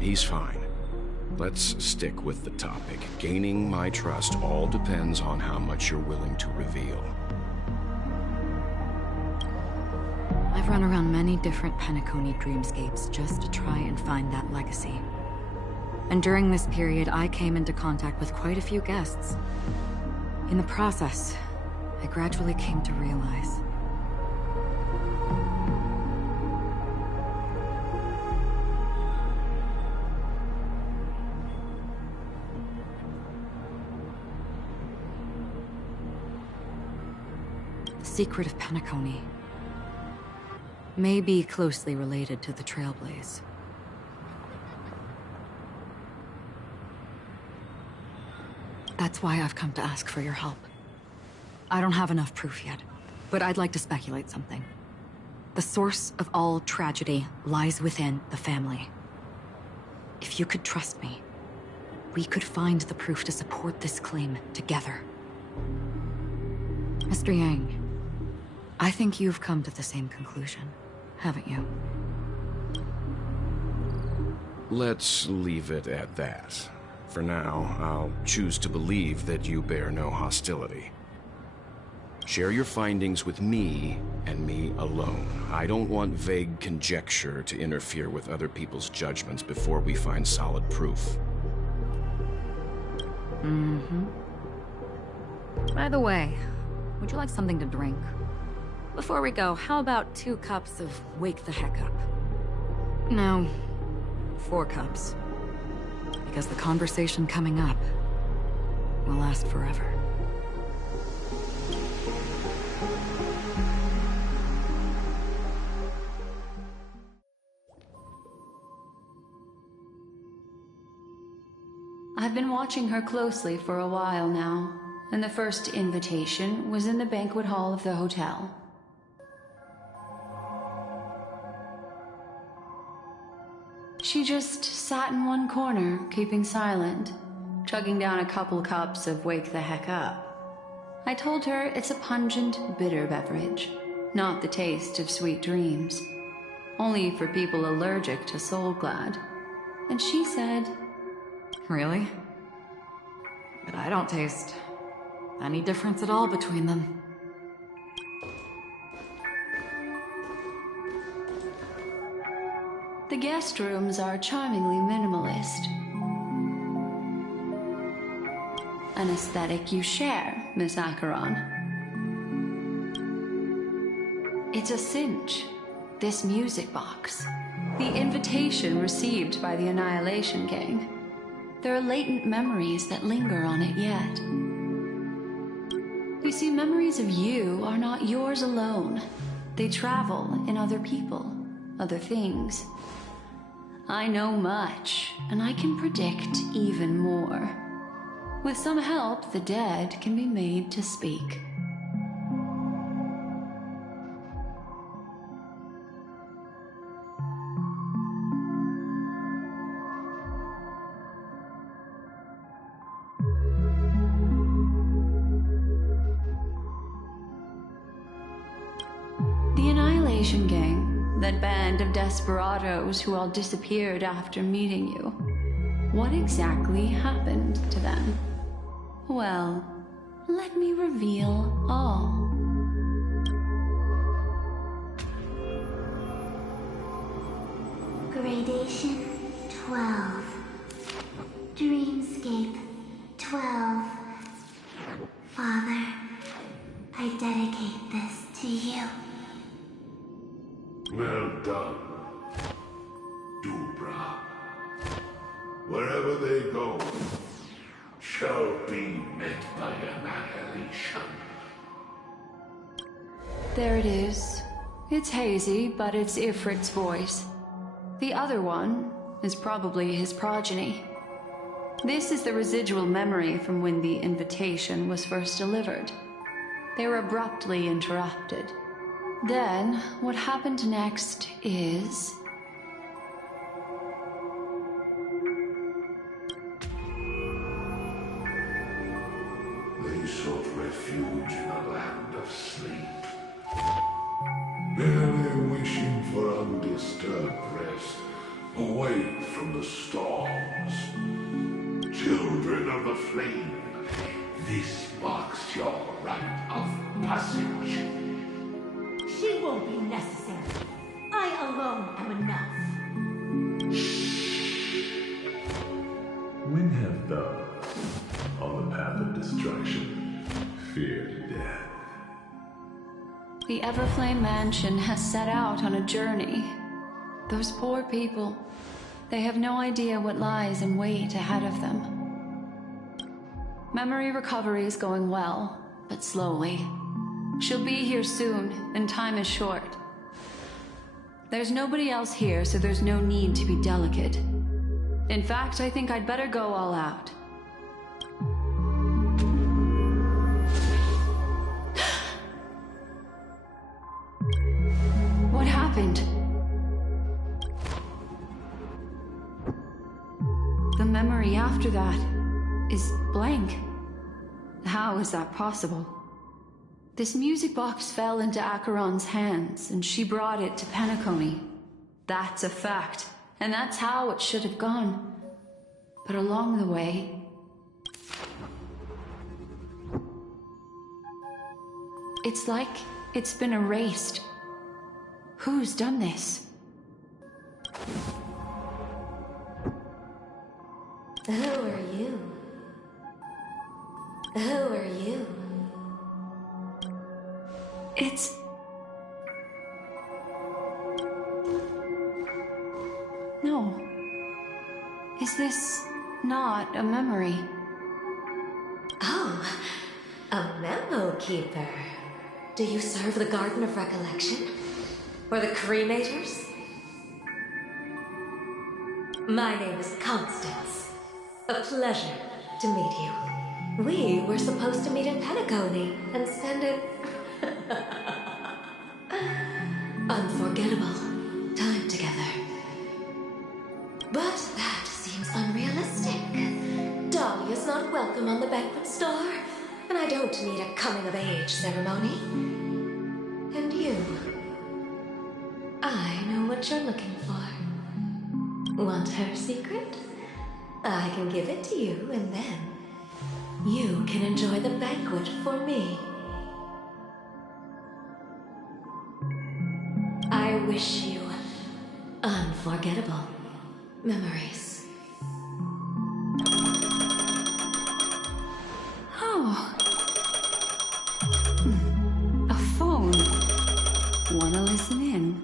He's fine. Let's stick with the topic. Gaining my trust all depends on how much you're willing to reveal. I've run around many different Penacony dreamscapes just to try and find that legacy. And during this period, I came into contact with quite a few guests. In the process, I gradually came to realize the secret of Penacony may be closely related to the Trailblaze. That's why I've come to ask for your help. I don't have enough proof yet, but I'd like to speculate something. The source of all tragedy lies within the family. If you could trust me, we could find the proof to support this claim together. Mr. Yang, I think you've come to the same conclusion, haven't you? Let's leave it at that. For now, I'll choose to believe that you bear no hostility. Share your findings with me, and me alone. I don't want vague conjecture to interfere with other people's judgments before we find solid proof. By the way, would you like something to drink? Before we go, how about 2 cups of Wake the Heck Up? No, 4 cups. Because the conversation coming up will last forever. I've been watching her closely for a while now, and the first invitation was in the banquet hall of the hotel. She just sat in one corner, keeping silent, chugging down a couple cups of Wake the Heck Up. I told her it's a pungent, bitter beverage, not the taste of sweet dreams. Only for people allergic to Soulglad. And she said, Really? But I don't taste any difference at all between them. the guest rooms are charmingly minimalist. An aesthetic you share, Miss Acheron. It's a cinch, this music box. The invitation received by the Annihilation Gang. There are latent memories that linger on it yet. You see, memories of you are not yours alone. They travel in other people, other things. I know much, and I can predict even more. With some help, the dead can be made to speak. The Annihilation Gang, that band of desperados who all disappeared after meeting you. What exactly happened to them? Well, let me reveal all. Gradation 12. Dreamscape 12. Father, I dedicate this to you. Well done, Dubra. Wherever they go, shall be met by annihilation. There it is. It's hazy, but it's Ifrit's voice. The other one is probably his progeny. This is the residual memory from when the invitation was first delivered. They were abruptly interrupted. Then, what happened next is... They sought refuge in a land of sleep, barely wishing for undisturbed rest, away from the storms. Children of the flame, this marks your rite of passage. She won't be necessary. I alone am enough. The Everflame Mansion has set out on a journey. Those poor people, they have no idea what lies in wait ahead of them. Memory recovery is going well, but slowly. She'll be here soon, and time is short. There's nobody else here, so there's no need to be delicate. In fact, I think I'd better go all out. What happened? The memory after that is blank. How is that possible? This music box fell into Acheron's hands, and she brought it to Penacony. That's a fact, and that's how it should have gone. But along the way... it's like it's been erased. Who's done this? Who are you? Who are you? It's... no. Is this not a memory? Oh, a memo keeper. Do you serve the Garden of Recollection? Or the Cremators? My name is Constance. A pleasure to meet you. We were supposed to meet in Penacony and spend an unforgettable time together. But that seems unrealistic. Dahlia's not welcome on the banquet star, and I don't need a coming-of-age ceremony. And you... I know what you're looking for. Want her secret? I can give it to you, and then you can enjoy the banquet for me. I wish you unforgettable memories. Oh. A phone. Wanna listen in?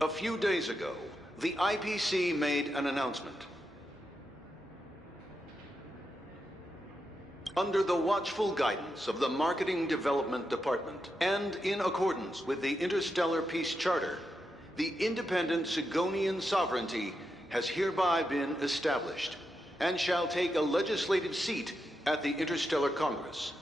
A few days ago, the IPC made an announcement. Under the watchful guidance of the Marketing Development Department, and in accordance with the Interstellar Peace Charter, the independent Sigonian sovereignty has hereby been established, and shall take a legislative seat at the Interstellar Congress.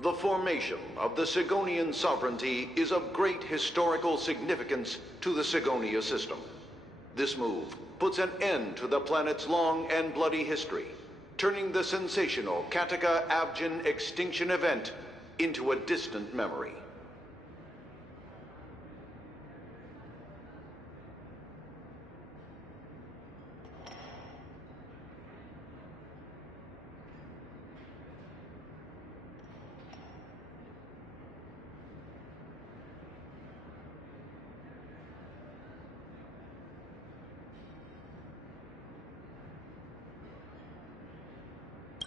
The formation of the Sigonian sovereignty is of great historical significance to the Sigonia system. This move puts an end to the planet's long and bloody history, turning the sensational Kataka-Abjin extinction event into a distant memory.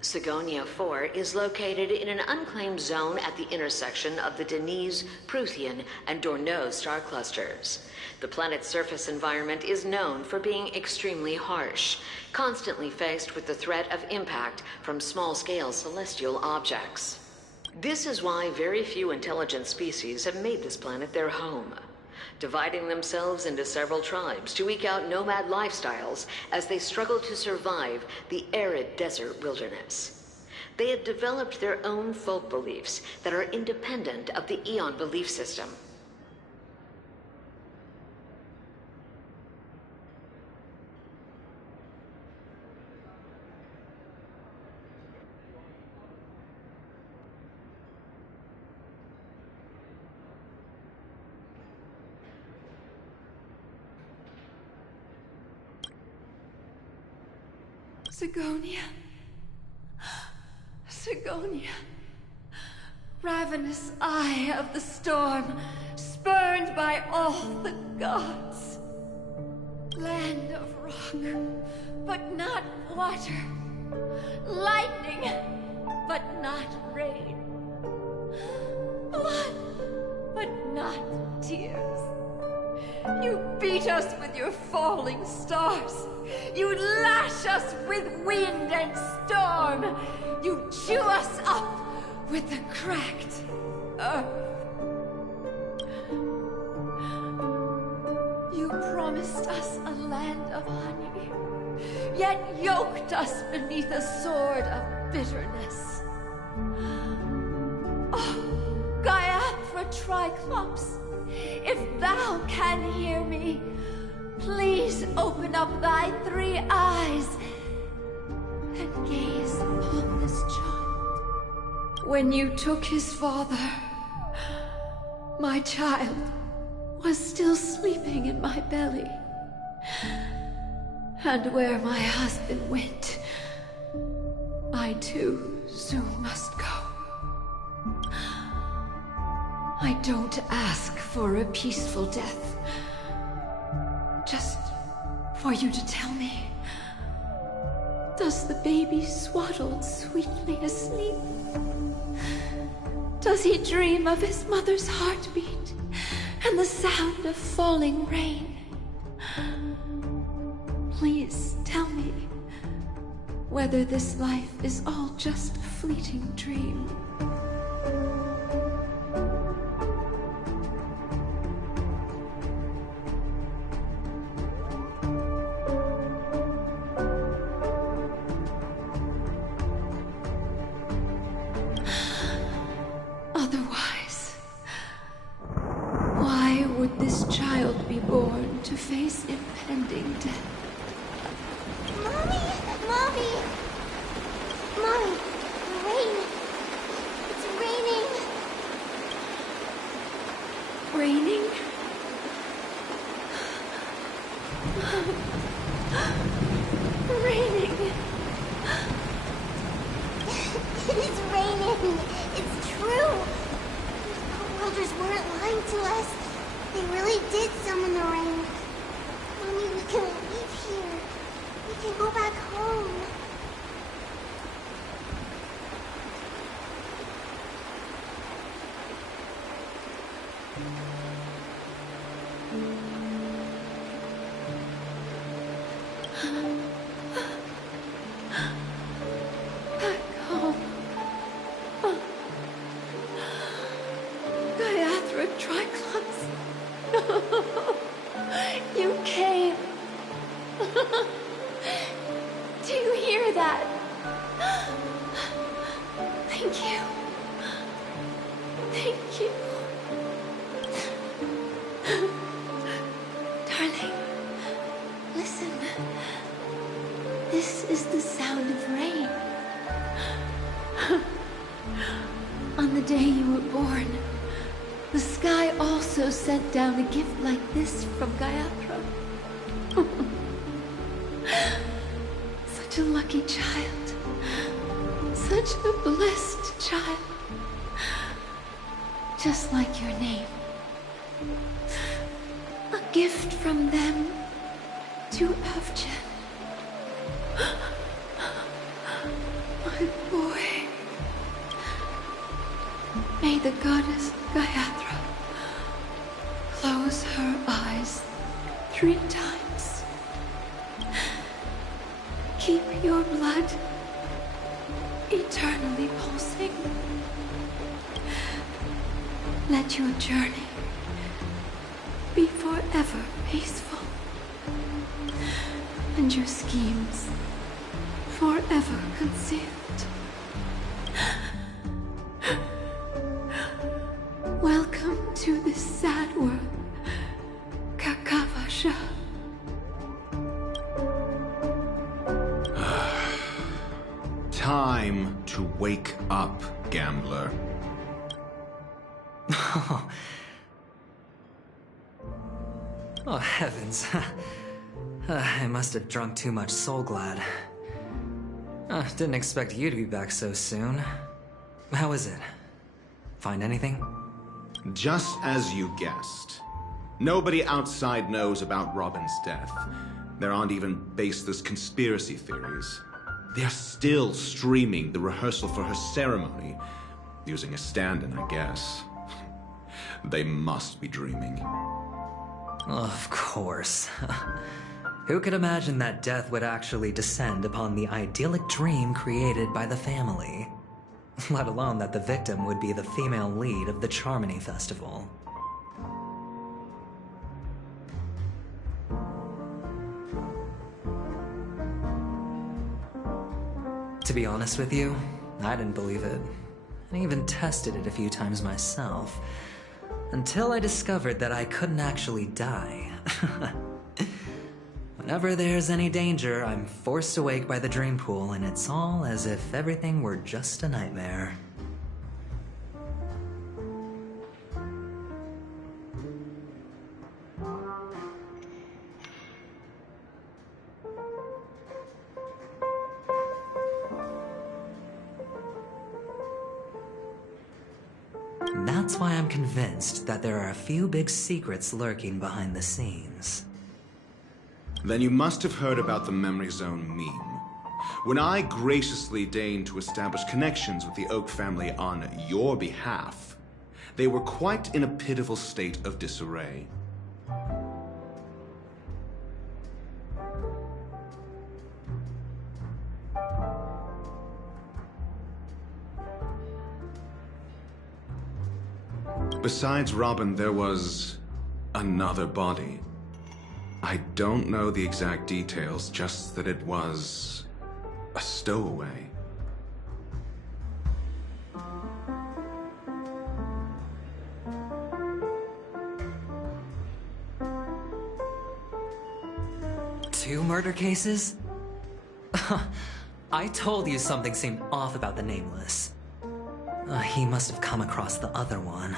Sigonia 4 is located in an unclaimed zone at the intersection of the Denise, Prothean, and Dorneau star clusters. The planet's surface environment is known for being extremely harsh, constantly faced with the threat of impact from small-scale celestial objects. This is why very few intelligent species have made this planet their home, dividing themselves into several tribes to eke out nomad lifestyles as they struggle to survive the arid desert wilderness. They have developed their own folk beliefs that are independent of the Eon belief system. Sigonia. Sigonia. Ravenous eye of the storm, spurned by all the gods. Land of rock, but not water. Lightning, but not rain. Blood, but not tears. You beat us with your falling stars. You lash us with wind and storm. You chew us up with the cracked earth. You promised us a land of honey, yet yoked us beneath a sword of bitterness. Oh, Gaiathra Triclops, if thou can hear me, please open up thy 3 eyes and gaze upon this child. When you took his father, my child was still sleeping in my belly. And where my husband went, I too soon must go. I don't ask for a peaceful death. Just for you to tell me, does the baby swaddled sweetly asleep? Does he dream of his mother's heartbeat and the sound of falling rain? Please tell me whether this life is all just a fleeting dream. Otherwise, why would this child be born to face impending death? Mommy! Mommy! Mommy! Rain! It's raining! Raining? Raining! It's raining! It's true! The Wilders weren't lying to us. They really did summon the rain. Mommy, we can leave here. We can go back home. Back home. Gaiathra Triclops. You came. Do you hear that? Thank you. Thank you. Darling, listen. This is the sound of rain. On the day you were born, the sky also sent down a gift like this from Gayatri. Such a lucky child. Such a blessed child. Just like your name. A gift from them to Avjen. My boy. May the goddess Gayatri close her eyes 3 times. Keep your blood eternally pulsing. Let your journey be forever peaceful. And your schemes forever concealed. Welcome to this sad world, Kakavasha. Time to wake up, gambler. Oh, heavens. I must have drunk too much Soul Glad. Didn't expect you to be back so soon. How is it? Find anything? Just as you guessed. Nobody outside knows about Robin's death. There aren't even baseless conspiracy theories. They're still streaming the rehearsal for her ceremony, using a stand-in, I guess. They must be dreaming. Of course. Who could imagine that death would actually descend upon the idyllic dream created by the family? Let alone that the victim would be the female lead of the Charmony Festival. To be honest with you, I didn't believe it. I even tested it a few times myself. Until I discovered that I couldn't actually die. Whenever there's any danger, I'm forced awake by the dream pool, and it's all as if everything were just a nightmare. That's why I'm convinced that there are a few big secrets lurking behind the scenes. Then you must have heard about the Memory Zone meme. When I graciously deigned to establish connections with the Oak family on your behalf, they were quite in a pitiful state of disarray. Besides Robin, there was another body. I don't know the exact details, just that it was a stowaway. Two murder cases? I told you something seemed off about the Nameless. He must have come across the other one.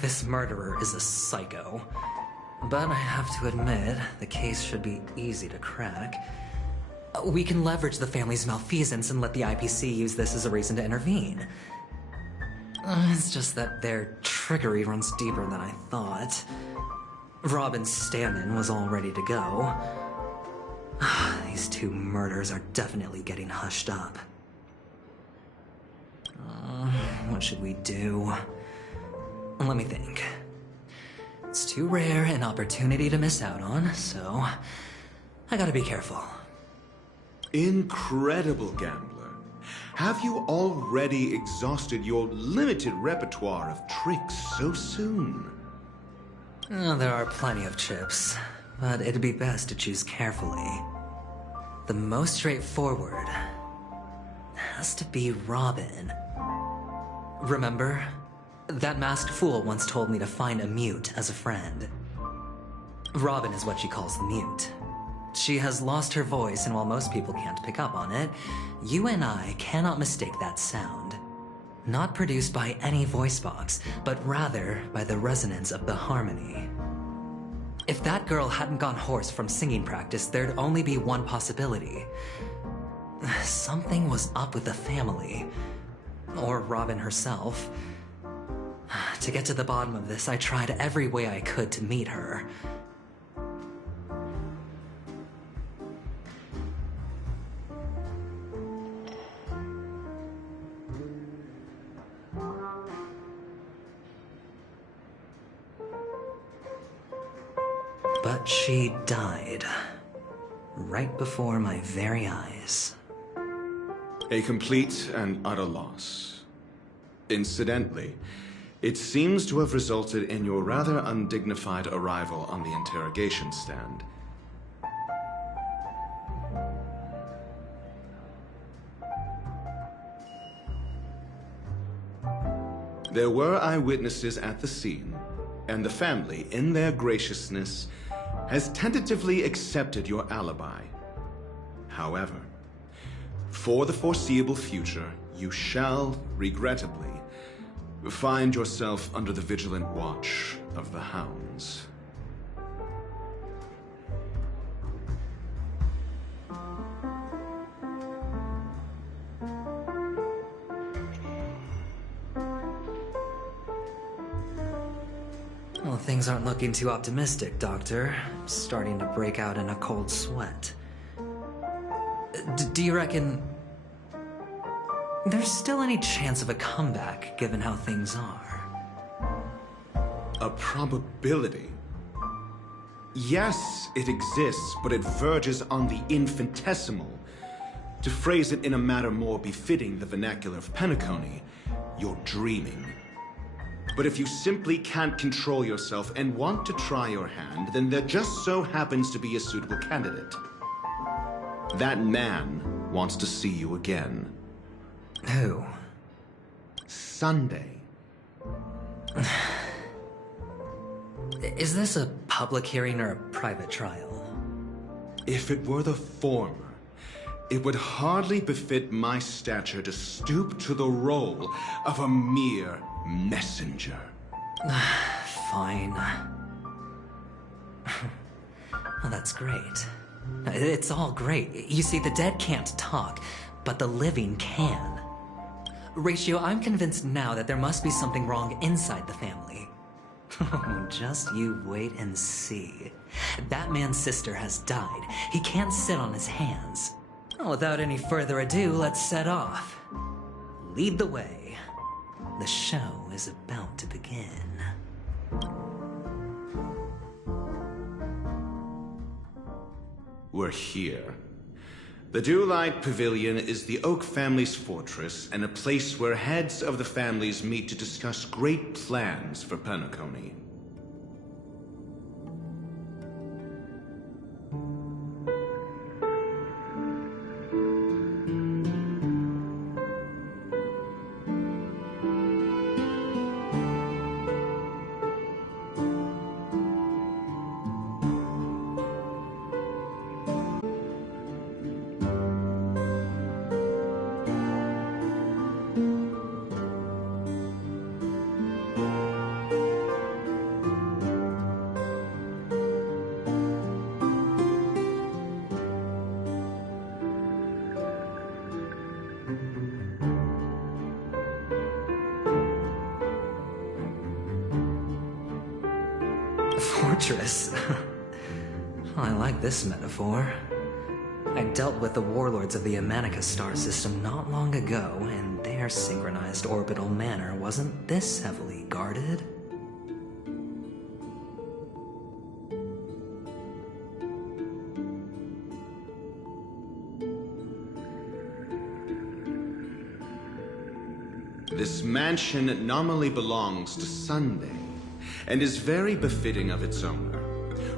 This murderer is a psycho. But I have to admit, the case should be easy to crack. We can leverage the family's malfeasance and let the IPC use this as a reason to intervene. It's just that their trickery runs deeper than I thought. Robin's stand-in was all ready to go. These two murders are definitely getting hushed up. What should we do? Let me think. It's too rare an opportunity to miss out on, so I gotta be careful. Incredible, gambler. Have you already exhausted your limited repertoire of tricks so soon? There are plenty of chips, but it'd be best to choose carefully. the most straightforward has to be Robin. Remember? That masked fool once told me to find a mute as a friend. Robin is what she calls the mute. She has lost her voice, and while most people can't pick up on it, you and I cannot mistake that sound. Not produced by any voice box, but rather by the resonance of the harmony. If that girl hadn't gone hoarse from singing practice, there'd only be one possibility. Something was up with the family. Or Robin herself. To get to the bottom of this, I tried every way I could to meet her. But she died. Right before my very eyes. A complete and utter loss. Incidentally, it seems to have resulted in your rather undignified arrival on the interrogation stand. There were eyewitnesses at the scene, and the family, in their graciousness, has tentatively accepted your alibi. However, for the foreseeable future, you shall, regrettably, find yourself under the vigilant watch of the hounds. Well, things aren't looking too optimistic, Doctor. I'm starting to break out in a cold sweat. Do you reckon there's still any chance of a comeback, given how things are? A probability? Yes, it exists, but it verges on the infinitesimal. To phrase it in a manner more befitting the vernacular of Penacony, you're dreaming. But if you simply can't control yourself and want to try your hand, then there just so happens to be a suitable candidate. That man wants to see you again. Who? Sunday. Is this a public hearing or a private trial? If it were the former, it would hardly befit my stature to stoop to the role of a mere messenger. Fine. Well, that's great. It's all great. You see, the dead can't talk, but the living can. Ratio, I'm convinced now that there must be something wrong inside the family. Just you wait and see. That man's sister has died. He can't sit on his hands. Well, without any further ado, let's set off. Lead the way. The show is about to begin. We're here. The Dewlight Pavilion is the Oak family's fortress and a place where heads of the families meet to discuss great plans for Penacony. Fortress. I like this metaphor. I dealt with the warlords of the Amanica star system not long ago, and their synchronized orbital manor wasn't this heavily guarded. This mansion nominally belongs to Sunday, and is very befitting of its owner,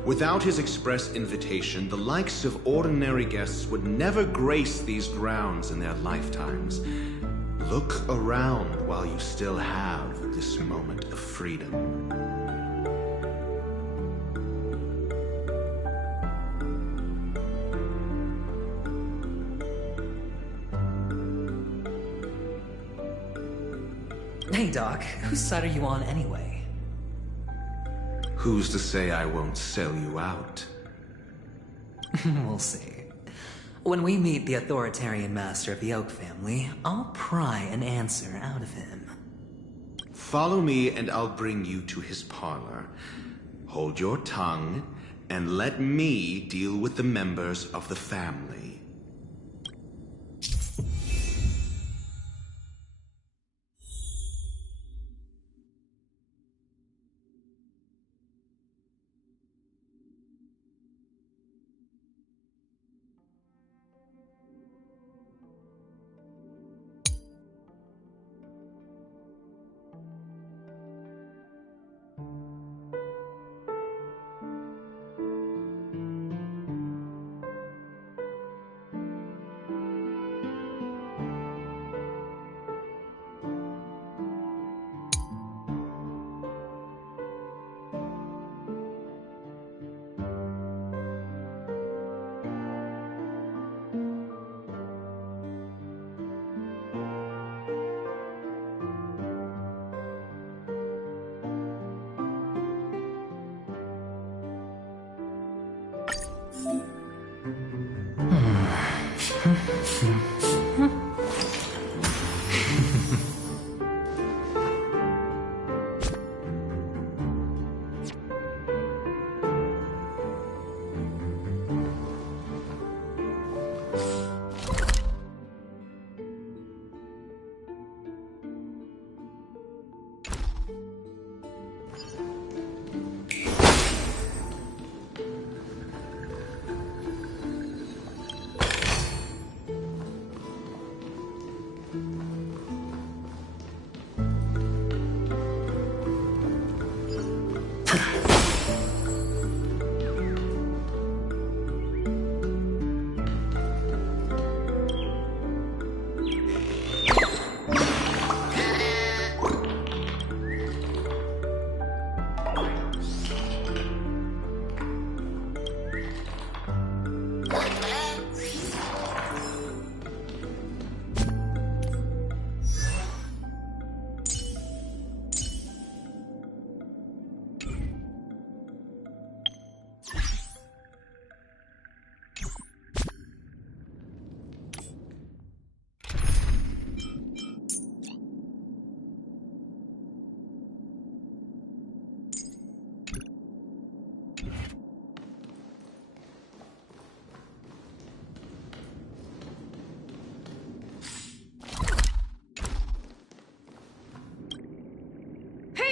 Without his express invitation, the likes of ordinary guests would never grace these grounds in their lifetimes. Look around while you still have this moment of freedom. Hey, Doc, whose side are you on anyway? Who's to say I won't sell you out? We'll see. When we meet the authoritarian master of the Oak family, I'll pry an answer out of him. Follow me and I'll bring you to his parlor. Hold your tongue and let me deal with the members of the family.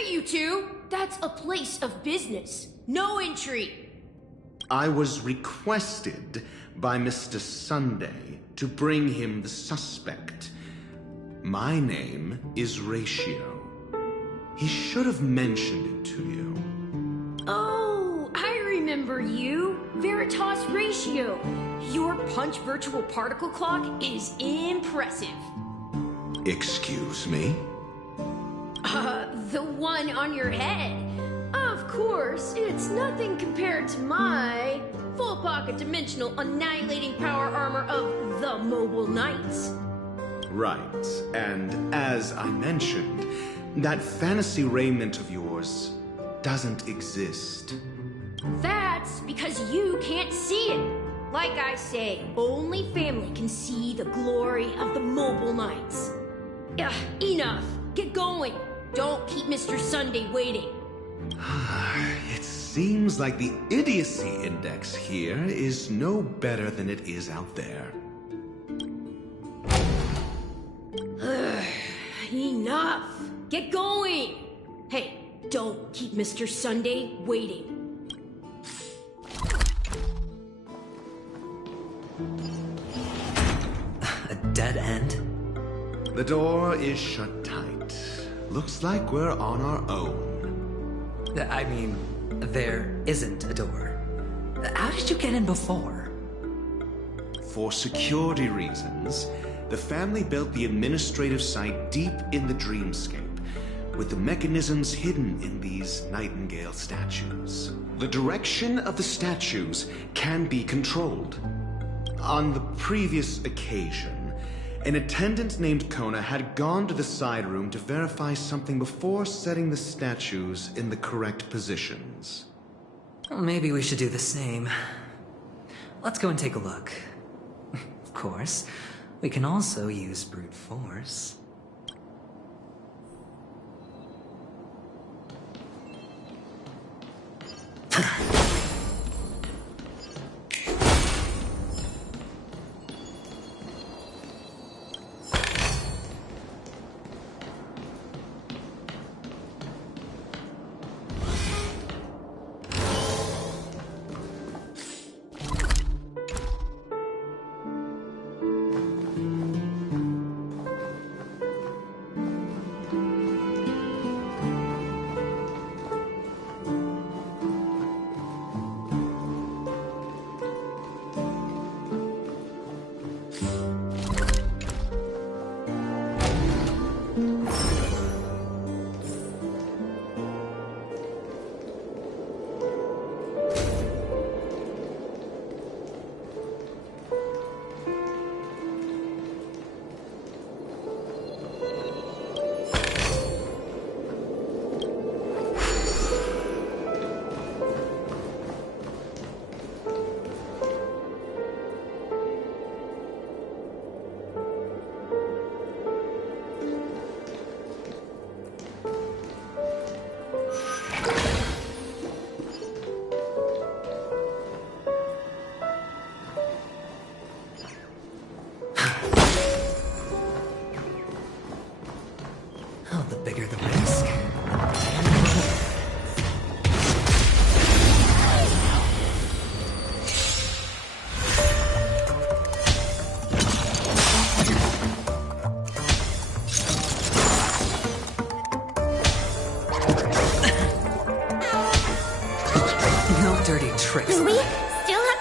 You two, that's a place of business. No entry. I was requested by Mr. Sunday to bring him the suspect. My name is Ratio. He should have mentioned it to you. Oh, I remember you. Veritas Ratio. Your punch virtual particle clock is impressive. Excuse me? The one on your head. Of course, it's nothing compared to my full pocket dimensional annihilating power armor of the Mobile Knights. Right, and as I mentioned, that fantasy raiment of yours doesn't exist. That's because you can't see it. Like I say, only family can see the glory of the Mobile Knights. Ugh, enough. Get going. Don't keep Mr. Sunday waiting. It seems like the idiocy index here is no better than it is out there. Enough. Get going. Hey, don't keep Mr. Sunday waiting. A dead end? The door is shut tight. Looks like we're on our own. I mean, there isn't a door. How did you get in before? For security reasons, the family built the administrative site deep in the dreamscape, with the mechanisms hidden in these Nightingale statues. The direction of the statues can be controlled. On the previous occasion, an attendant named Kona had gone to the side room to verify something before setting the statues in the correct positions. Well, maybe we should do the same. Let's go and take a look. Of course, we can also use brute force. The bigger the risk. No dirty tricks. Do we still have...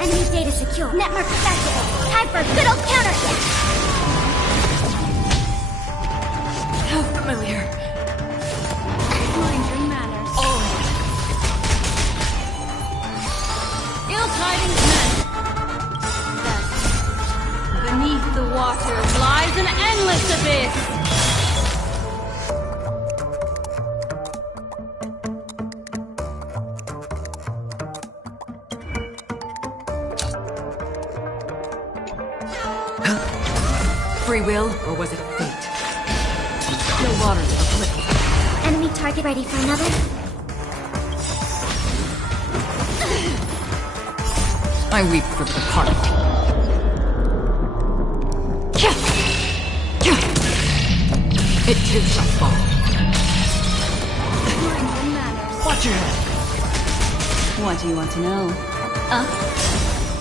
Enemy data secure. Network activated. Time for a good old counter-hit. How familiar. Mind your manners. Always. Ill tidings, men. Beneath the water lies an endless abyss. Free will, or was it fate? No waters of liquid. Enemy target ready for another? I weep for the part. It too shall fall. Mind your manners. Watch your head. What do you want to know?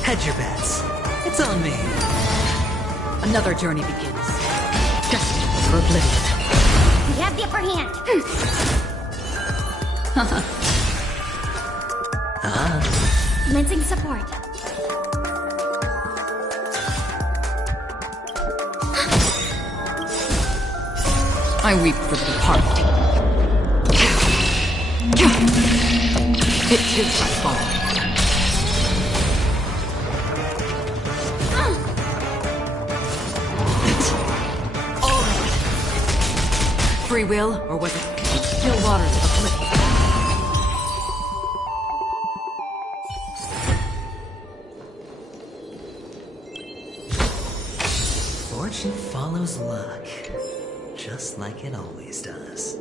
Hedge your bets. It's on me. Another journey begins. Destined for oblivion. We have the upper hand. Commencing support. I weep for the departed. It too shall fall. All right. Free will, or was it still waters of the bliss? Fortune follows luck, just like it always does.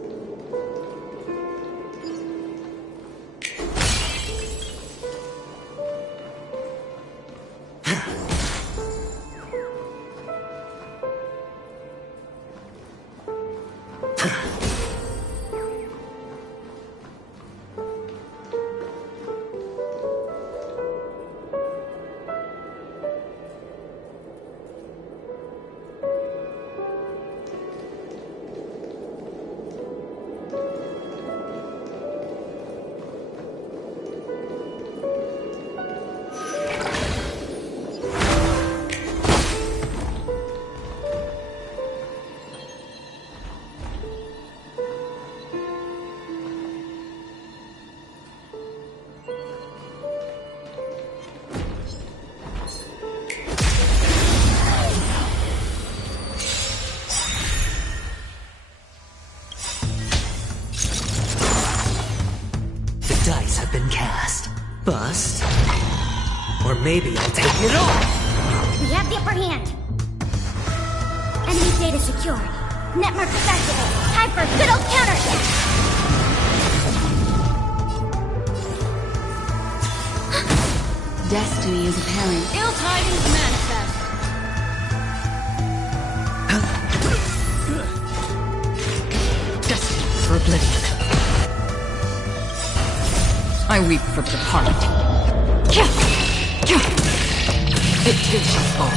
Dice have been cast. Bust. Or maybe I'll take it all. We have the upper hand. Enemy data secure. Network activated. Time for good old counterattack. Destiny is apparent. Ill tidings manifest. Destiny for oblivion. I weep for the departed. It too shall fall.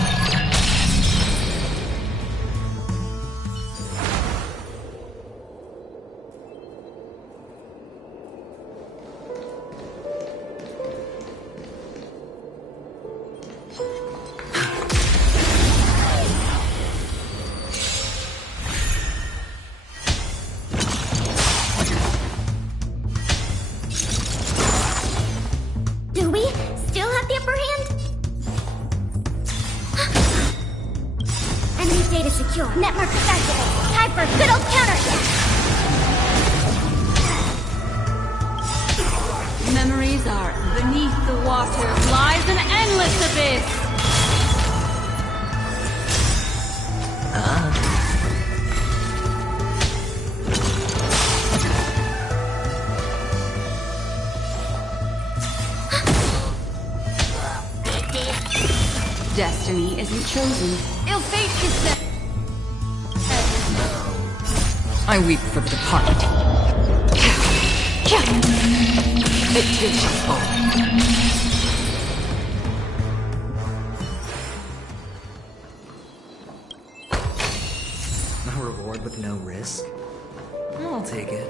Do we still have the upper hand? Enemy data secure. Network activated. Time for good old counterattack. Memories are beneath the water lies an endless abyss. Destiny isn't chosen. Ill fate is set. I weep for the departed. It too shall fall. A reward with no risk? I'll take it.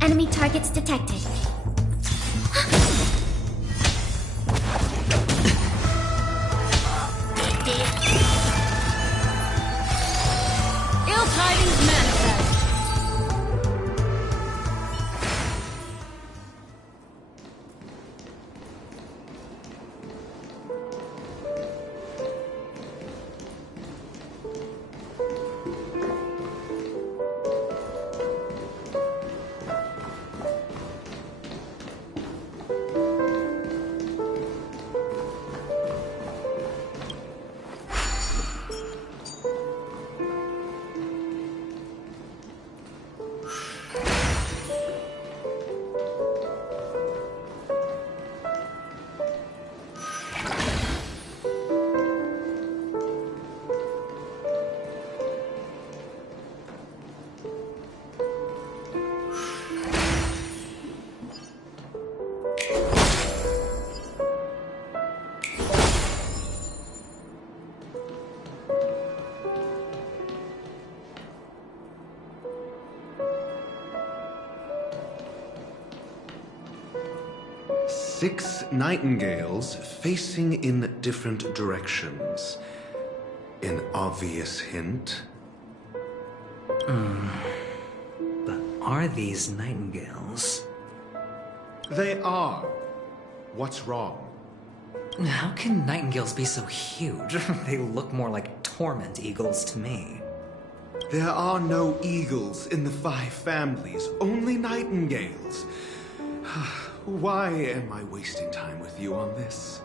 Enemy targets detected. Ill tidings manifest. 6 nightingales facing in different directions. An obvious hint. But are these nightingales? They are. What's wrong? How can nightingales be so huge? They look more like torment eagles to me. There are no eagles in the 5 families, only nightingales. Why am I wasting time with you on this?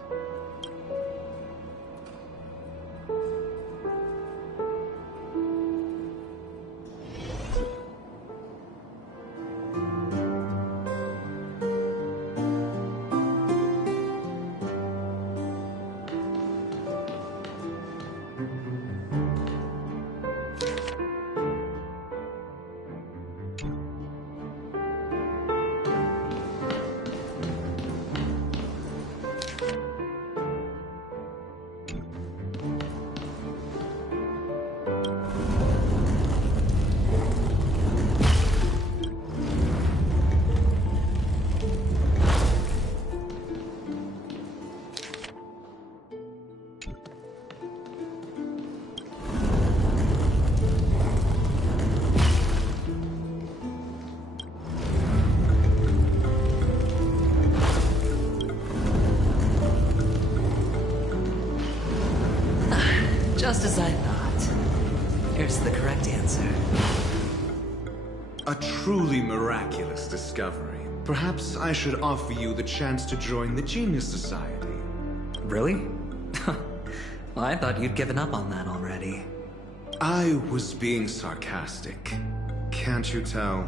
Just as I thought. Here's the correct answer. A truly miraculous discovery. Perhaps I should offer you the chance to join the Genius Society. Really? Well, I thought you'd given up on that already. I was being sarcastic. Can't you tell?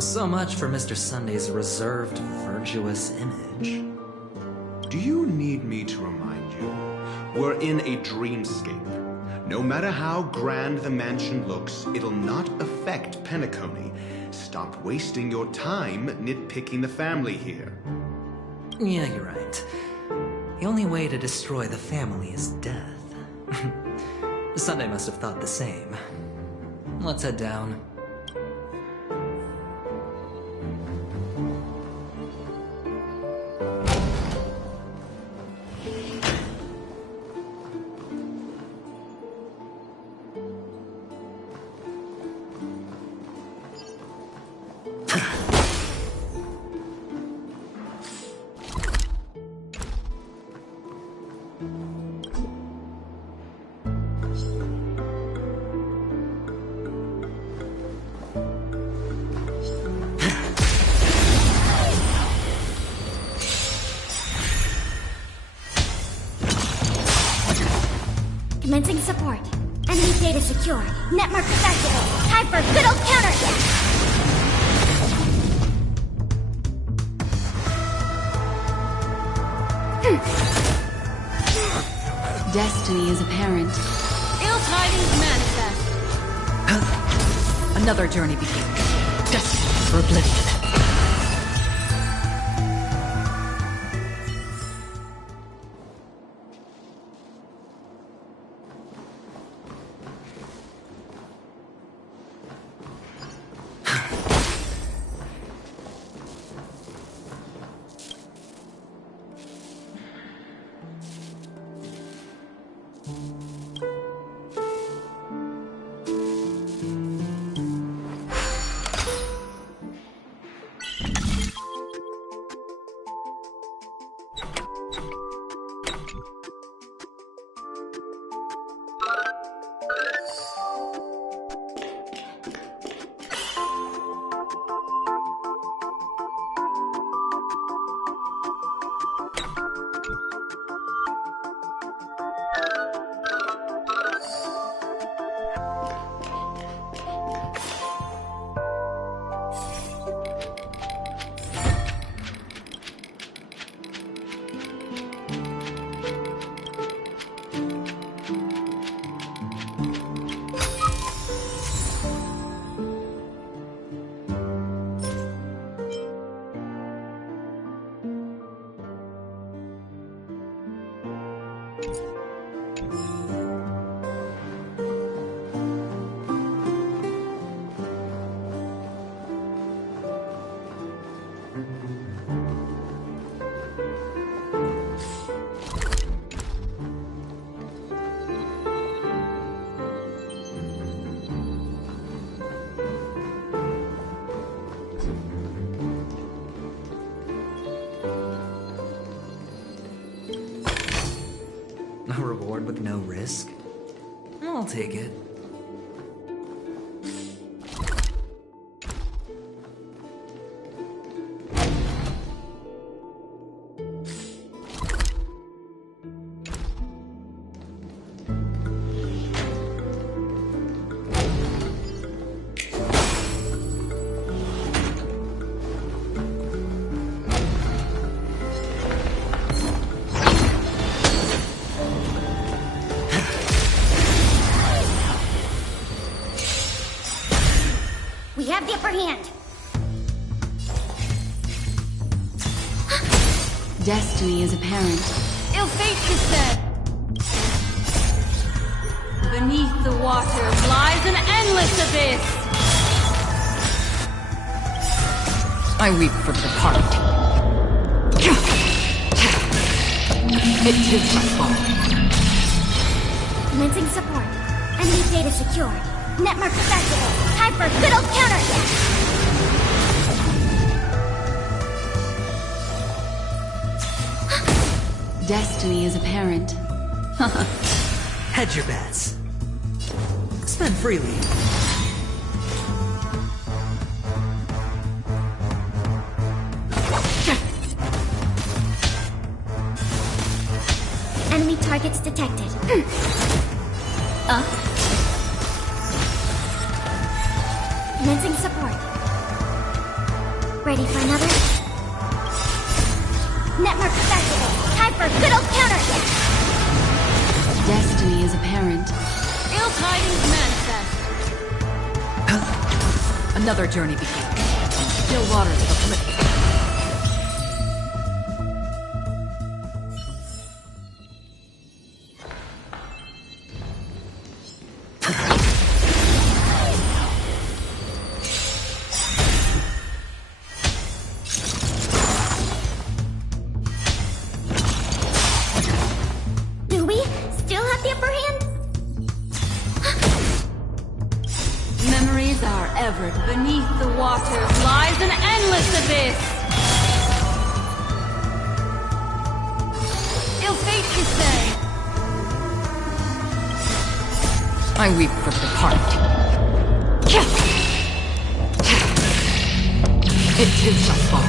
So much for Mr. Sunday's reserved, virtuous image. Do you need me to remind you? We're in a dreamscape. No matter how grand the mansion looks, it'll not affect Penacony. Stop wasting your time nitpicking the family here. Yeah, you're right. The only way to destroy the family is death. Sunday must have thought the same. Let's head down. Commencing support. Enemy data secure. Network activated. Time for good old counterattack! Destiny is apparent. Ill tidings manifest. Another journey begins. Destined for oblivion. A reward with no risk? I'll take it. We have the upper hand. Destiny is apparent. Ill fate descend. Beneath the waters lies an endless abyss. I weep for the departed. It is my fault. Commencing support. Enemy data secured. Netmark accessible. Time for good old counterattack. Destiny is apparent. Hedge your bets. Spend freely. Enemy targets detected. Commencing support. Ready for another? Netmark accessible. Time for good old counterattack. Destiny is apparent. Ill tidings manifest. Another journey begins. Still waters of oblivion. Do we still have the upper hand? Memories are ever beneath the waters lies an endless abyss. Ill fate descend. I weep for the departed. It is my fault.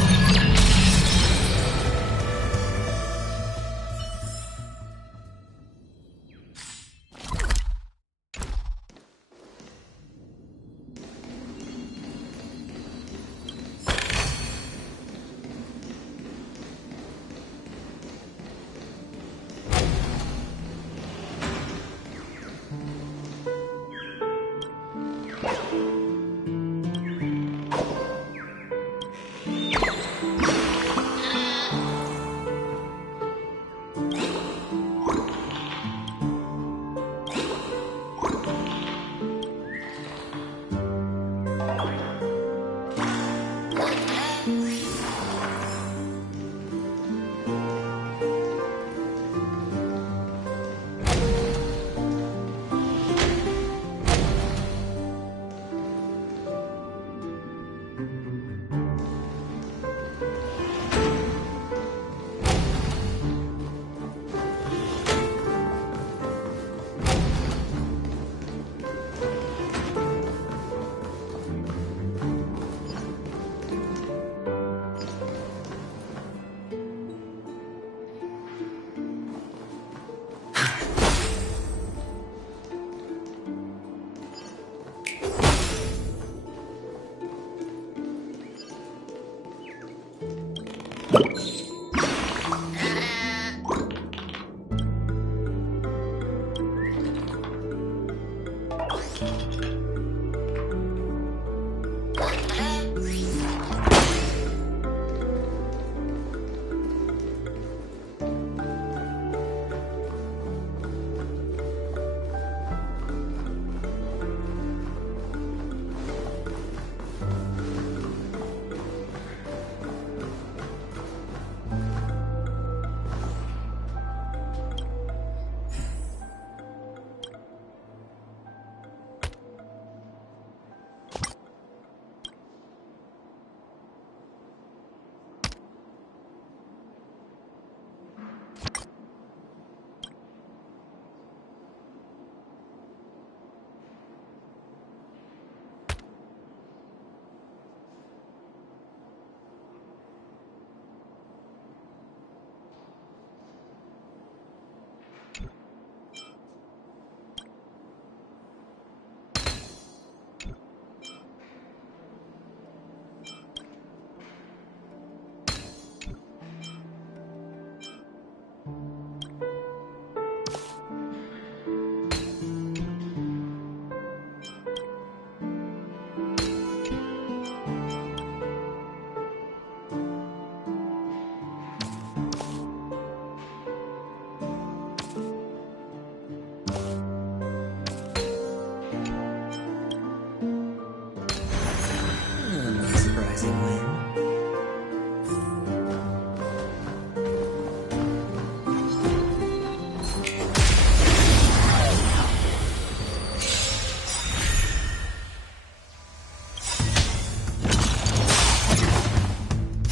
Surprising win.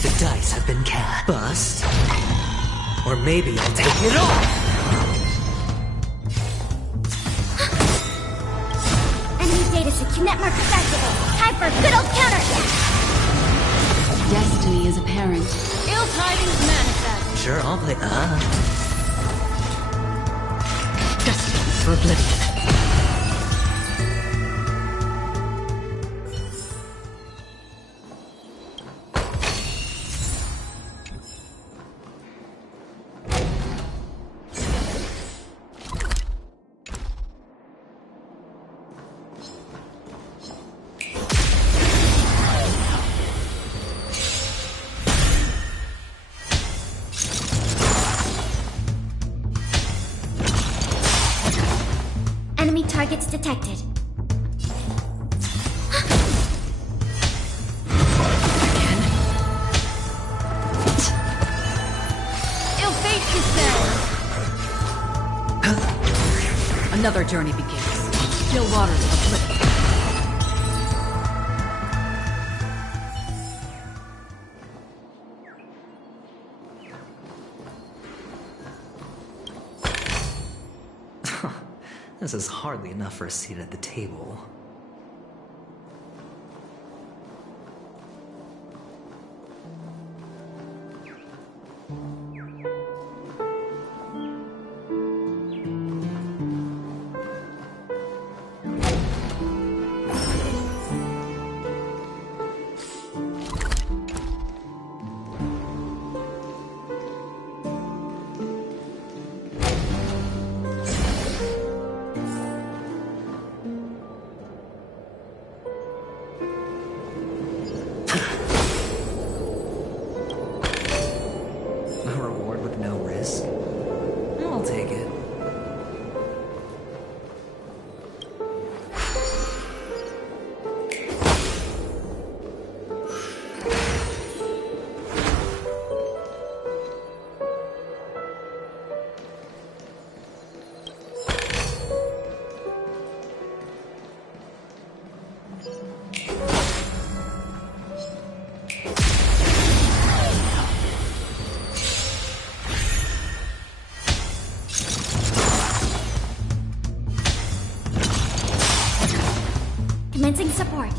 The dice have been cast. Bust. Or maybe I'll take it all. Enemy data secure. Network accessible. Time for a good old counterattack. Destiny is apparent. Ill tidings manifest. Sure, I'll play. Destiny for oblivion. Enemy targets detected. Ill fate descends. Another journey begins. Still waters of oblivion. This is hardly enough for a seat at the table. I'll take it. Commencing support.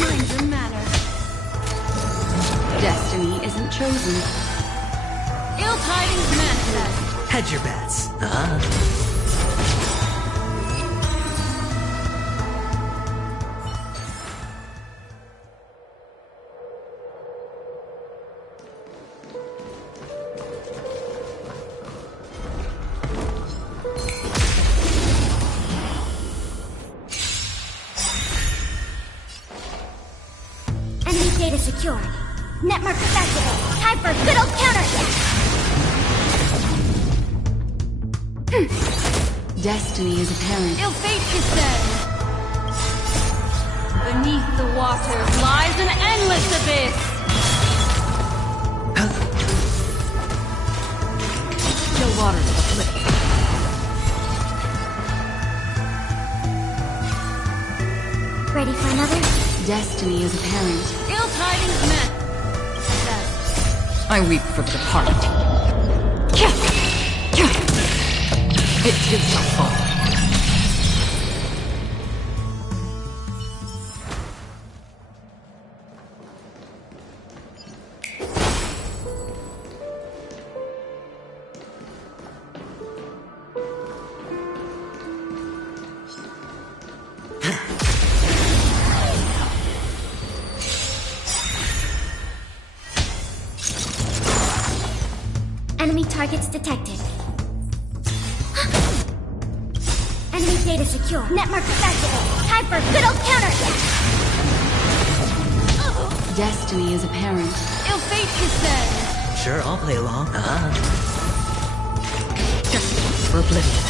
Mind your manner. Destiny isn't chosen. Ill tidings manifest. Hedge your bets. secured. Net markers activated. Time for good old counterattack. Destiny is apparent. Ill fate descends. Beneath the waters lies an endless abyss. Still waters of the flip. Ready for another? Destiny is apparent. Ill tidings met. I weep for the departed. It too shall fall. Enemy targets detected. Enemy data secure. Net markers activated. Time for good old counterattack. Destiny is apparent. Ill fate descends. Sure, I'll play along. Destiny for oblivion.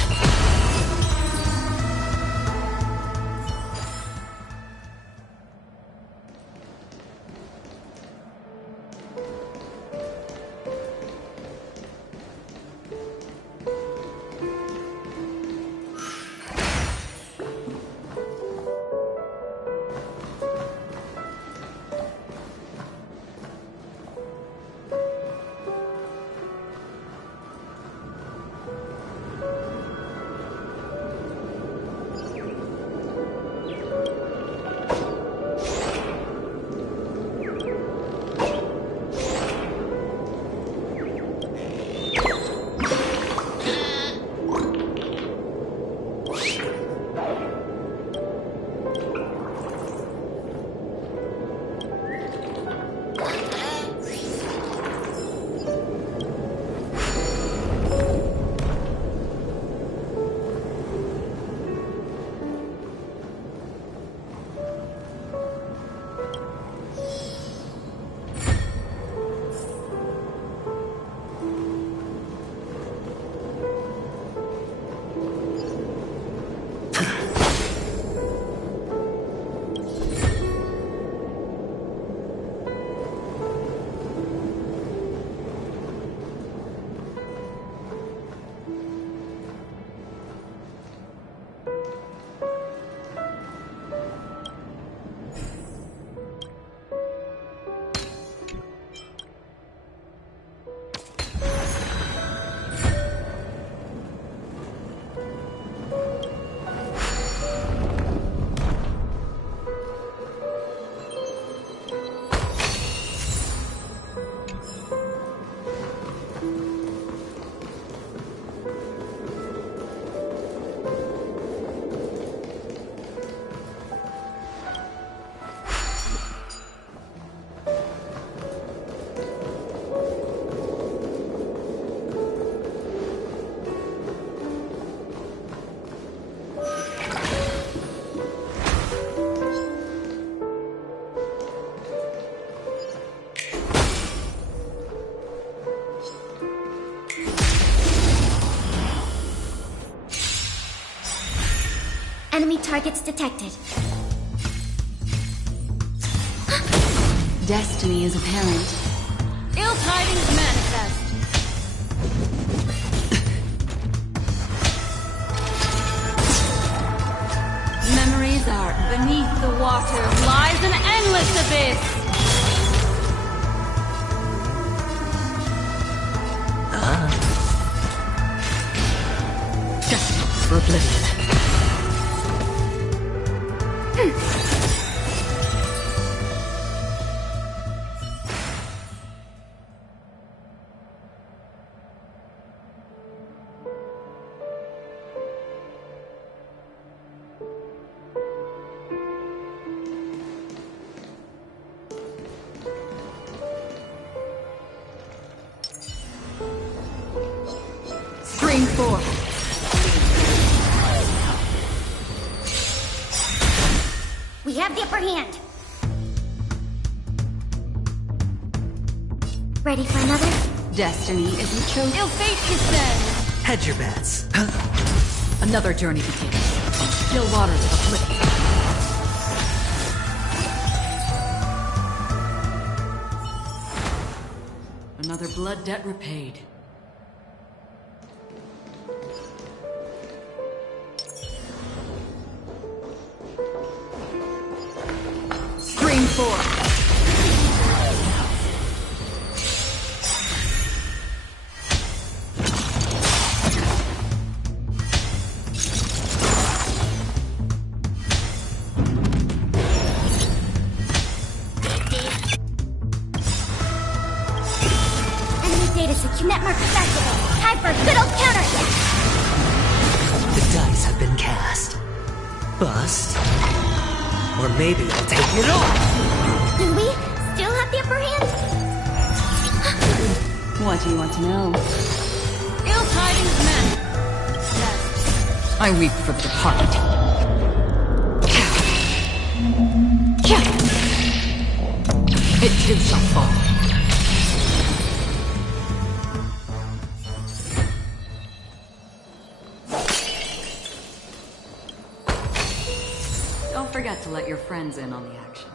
Enemy targets detected. Destiny is apparent. Ill tidings manifest. Memories are beneath the water lies an endless abyss. Destiny for oblivion. Spring forth. We have the upper hand. Ready for another? Destiny isn't chosen. Ill fate descends! Hedge your bets. Another journey begins. Still waters of affliction. Another blood debt repaid. Stream 4. Network activated. Time for good old counterattack. The dice have been cast. Bust. Or maybe I'll take it all. Do we still have the upper hand? What do you want to know? Ill tidings, men. I weep for the departed. It too shall fall. Don't forget to let your friends in on the action.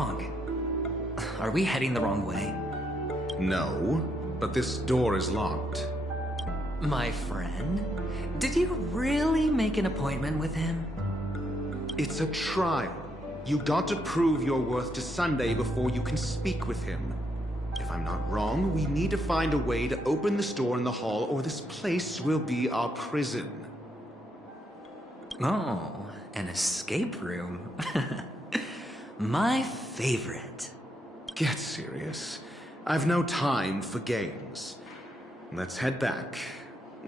wrong? Are we heading the wrong way? No, but this door is locked. My friend? Did you really make an appointment with him? It's a trial. You got to prove your worth to Sunday before you can speak with him. If I'm not wrong, we need to find a way to open this door in the hall, or this place will be our prison. Oh, an escape room. My favorite. Get serious. I've no time for games. Let's head back.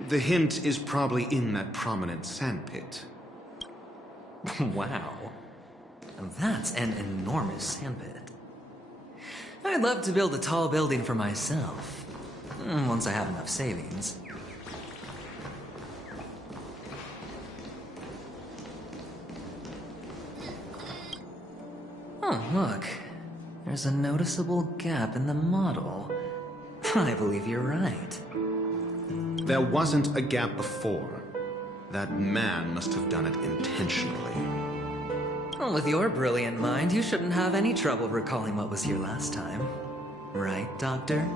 The hint is probably in that prominent sandpit. Wow. That's an enormous sandpit. I'd love to build a tall building for myself. Once I have enough savings. Oh, look. There's a noticeable gap in the model. I believe you're right. There wasn't a gap before. That man must have done it intentionally. Well, with your brilliant mind, you shouldn't have any trouble recalling what was here last time. Right, Doctor?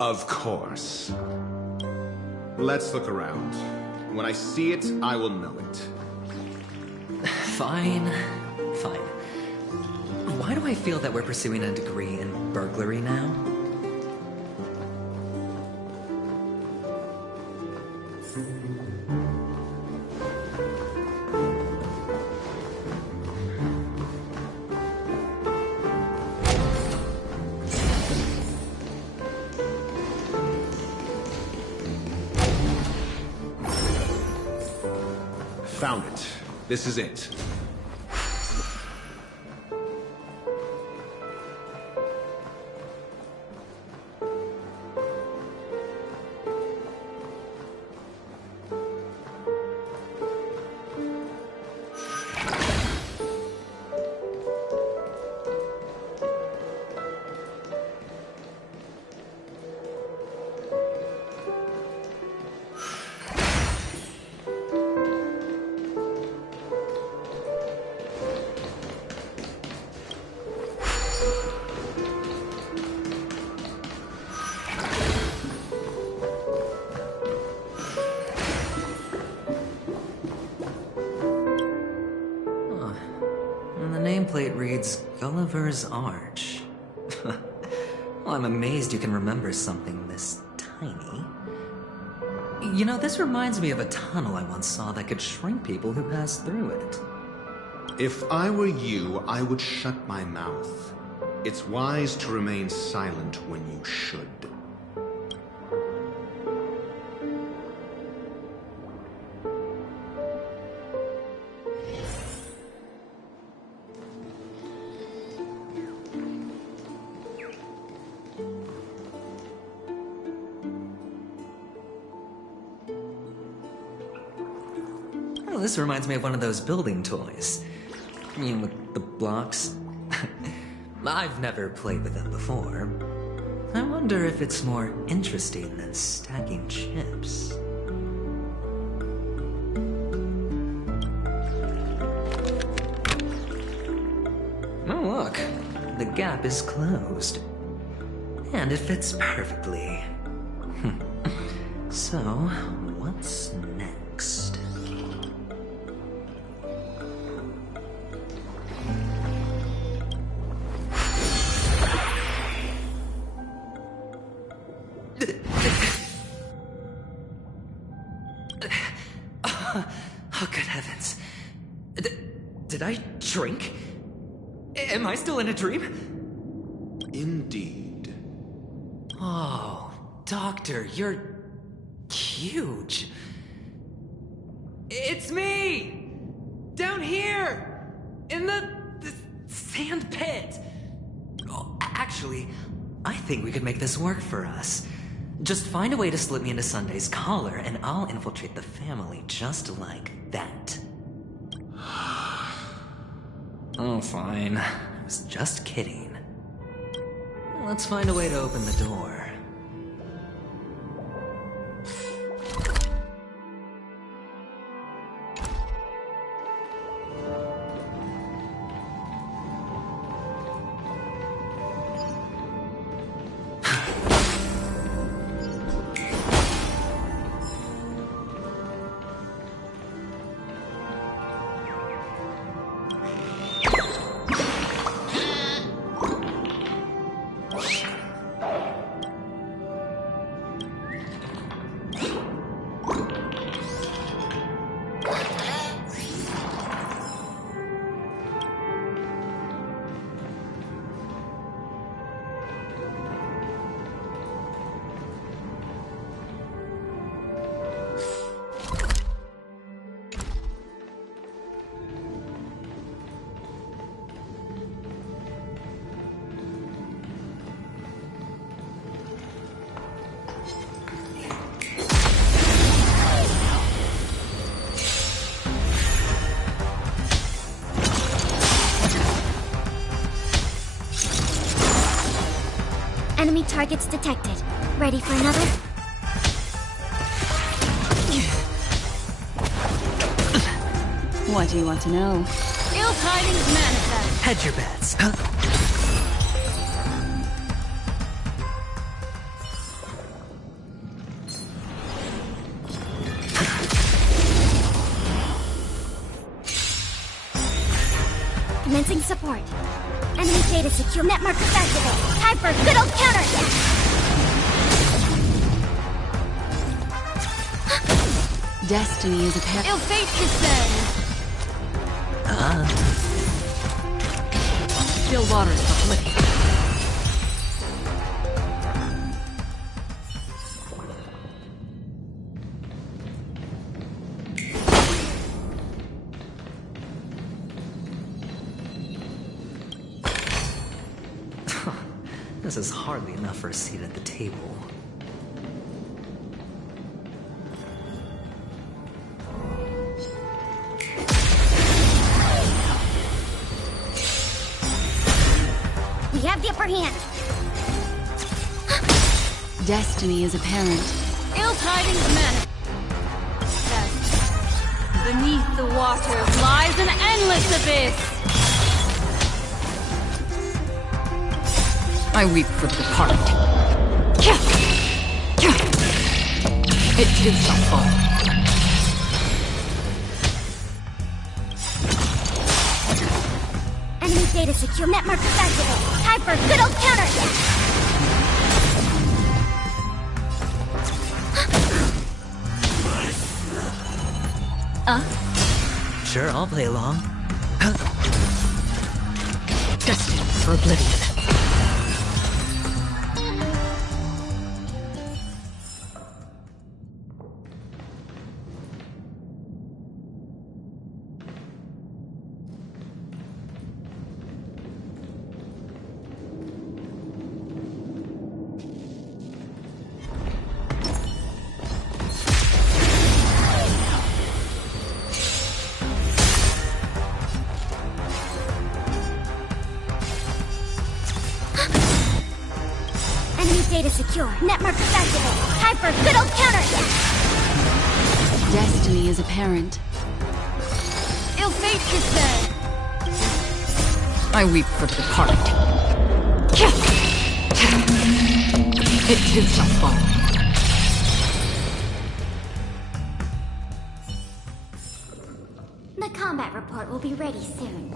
Of course. Let's look around. When I see it, I will know it. Fine. Fine. Why do I feel that we're pursuing a degree in burglary now? Found it. This is it. Nameplate reads Gulliver's Arch. Well, I'm amazed you can remember something this tiny. You know, this reminds me of a tunnel I once saw that could shrink people who passed through it. If I were you, I would shut my mouth. It's wise to remain silent when you should. Oh, this reminds me of one of those building toys. I mean, with the blocks. I've never played with them before. I wonder if it's more interesting than stacking chips. Oh, look. The gap is closed. And it fits perfectly. So, what's next? Oh, good heavens. Did I drink? Am I still in a dream? Indeed. Oh, Doctor, you're huge. It's me! Down here! In the sand pit! Oh, actually, I think we could make this work for us. Just find a way to slip me into Sunday's collar, and I'll infiltrate the family just like that. Oh, fine. I was just kidding. Let's find a way to open the door. Enemy targets detected. Ready for another? What do you want to know? Ill tidings manifest. Hedge your bets. Commencing support. Enemy data secure. Net markers activate. Time for a good old counterattack. Destiny is a pair. Ill fate descends. Still waters for flipping. This is hardly enough for a seat at the table. We have the upper hand. Destiny is apparent. Ill tidings manifest. Beneath the waters lies an endless abyss. I weep for the departed. It too shall fall. Enemy data secure. Net markers activate. Time for a good old counterattack. Sure, I'll play along. Destined for oblivion. Data secure. Net markers activate. Time for a good old counterattack. Destiny is apparent. Ill fate descends. I weep for the departed. It too shall fall. The combat report will be ready soon.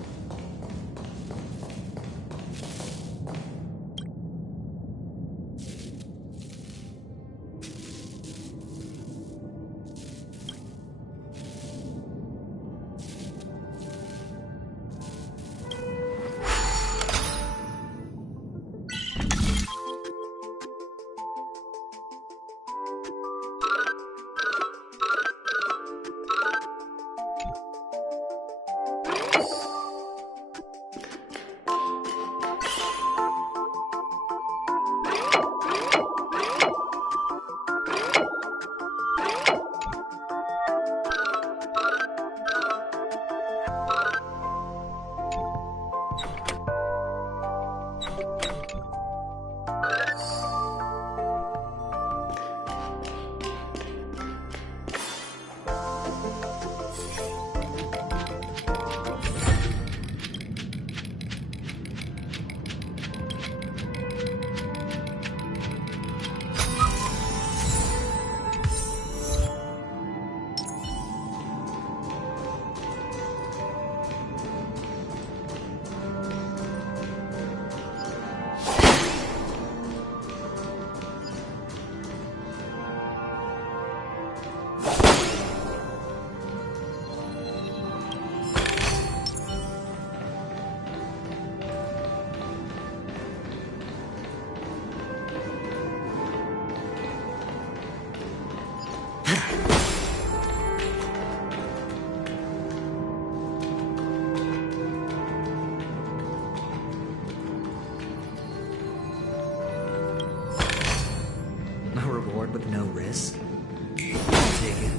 With no risk? I'll take it.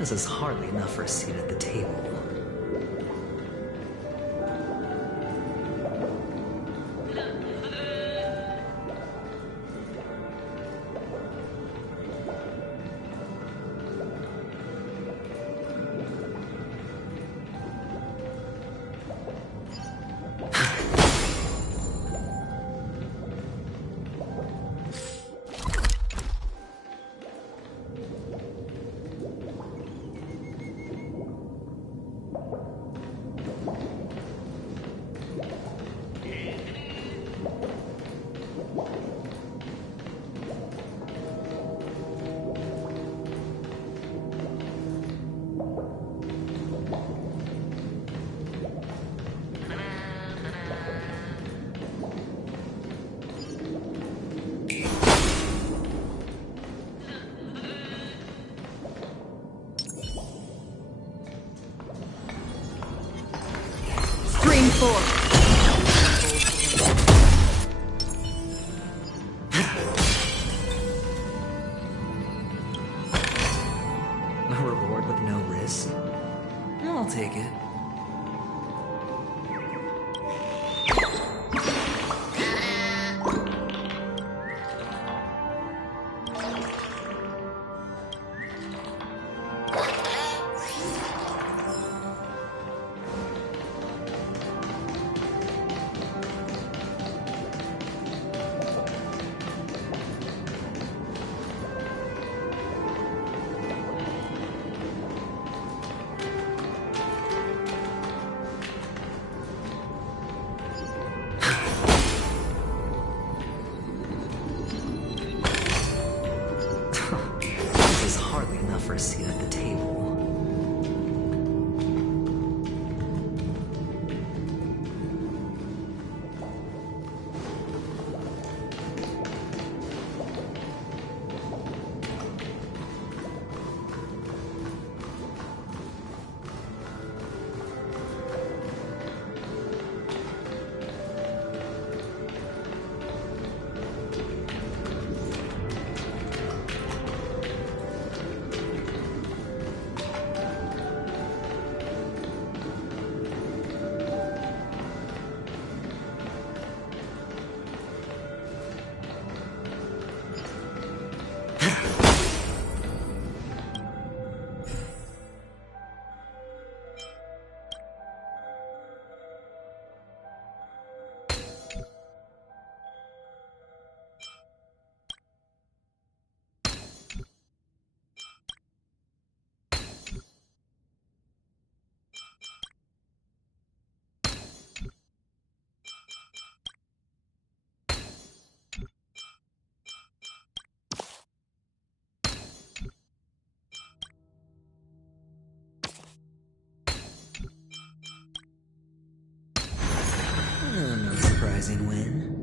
This is hardly enough for a seat at the table. A reward with no risk? I'll take it. For a seat at the table. No surprising win.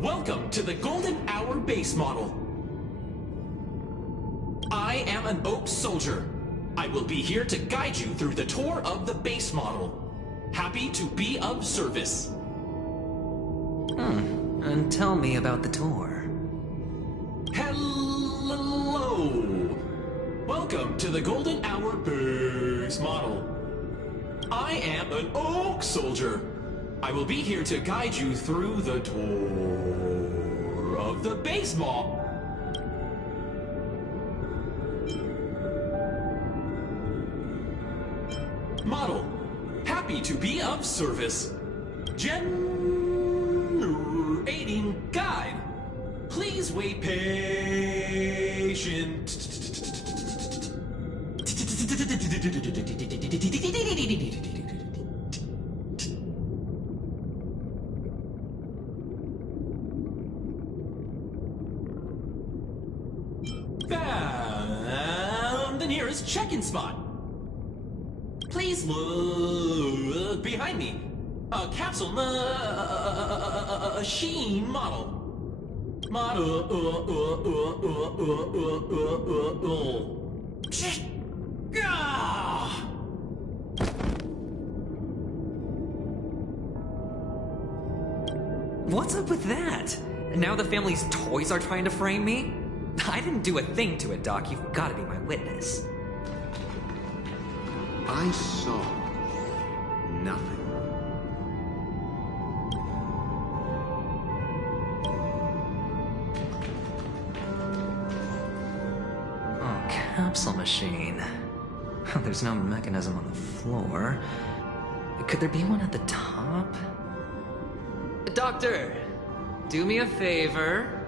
Welcome to the Golden Hour base model. I am an Oak Soldier. I will be here to guide you through the tour of the base model. Happy to be of service. And tell me about the tour. Hello. Welcome to the Golden Hour base model. I am an Oak Soldier. I will be here to guide you through the tour of the base model. Model, happy to be of service. Generating guide. Please wait patient. Found the nearest check-in spot. Please look behind me. A capsule machine model. What's up with that? Now the family's toys are trying to frame me? I didn't do a thing to it, Doc. You've got to be my witness. I saw nothing. Oh, capsule machine. There's no mechanism on the floor. Could there be one at the top? Doctor, do me a favor.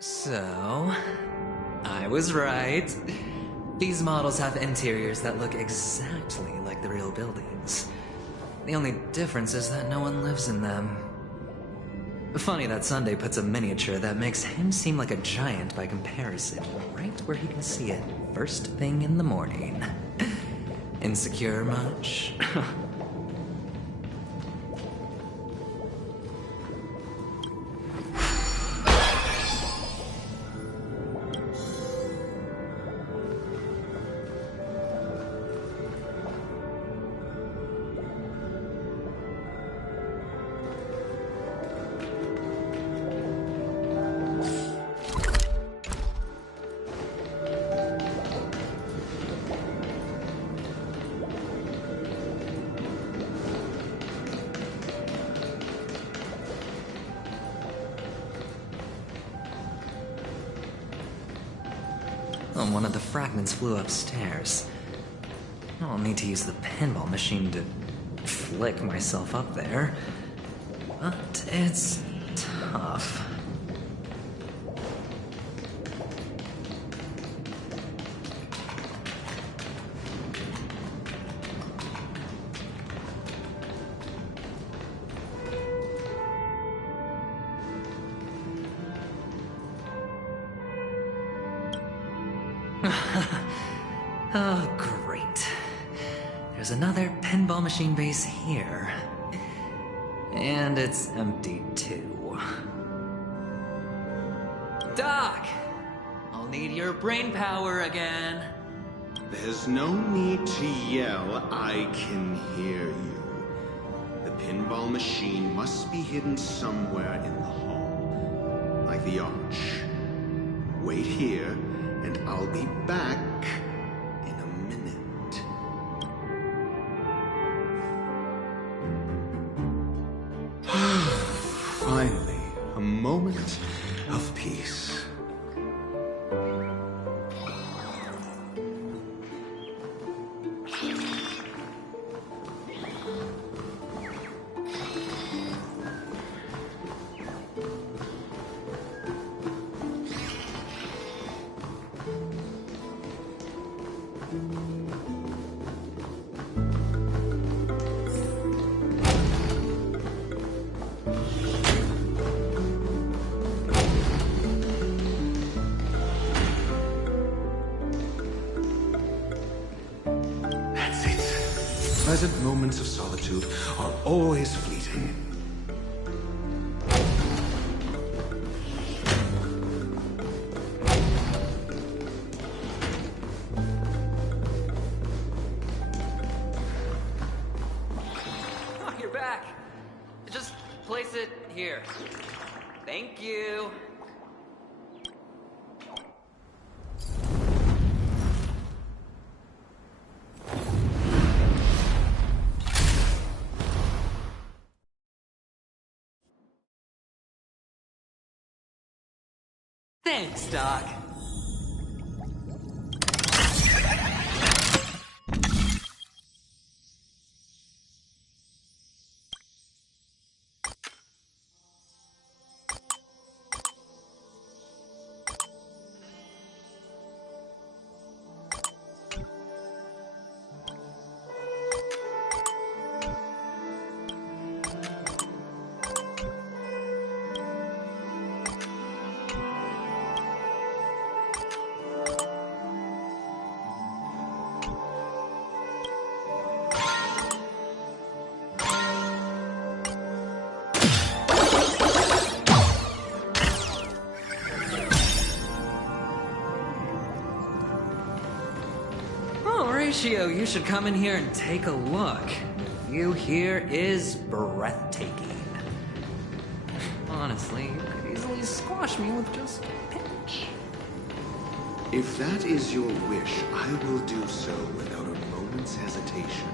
So, I was right. These models have interiors that look exactly like the real buildings. The only difference is that no one lives in them. Funny that Sunday puts a miniature that makes him seem like a giant by comparison, right where he can see it first thing in the morning. Insecure much? Oh, one of the fragments flew upstairs. I'll need to use the pinball machine to flick myself up there. But it's tough. Oh, great. There's another pinball machine base here. And it's empty, too. Doc! I'll need your brain power again. There's no need to yell. I can hear you. The pinball machine must be hidden somewhere in the hall. Like the arch. Wait here, and I'll be back in a minute. Finally, a moment of peace. Pleasant moments of solitude are always fleeting. Oh, you're back. Just place it here. Thank you. Thanks, Doc. Horatio, you should come in here and take a look. The view here is breathtaking. Honestly, you could easily squash me with just a pinch. If that is your wish, I will do so without a moment's hesitation.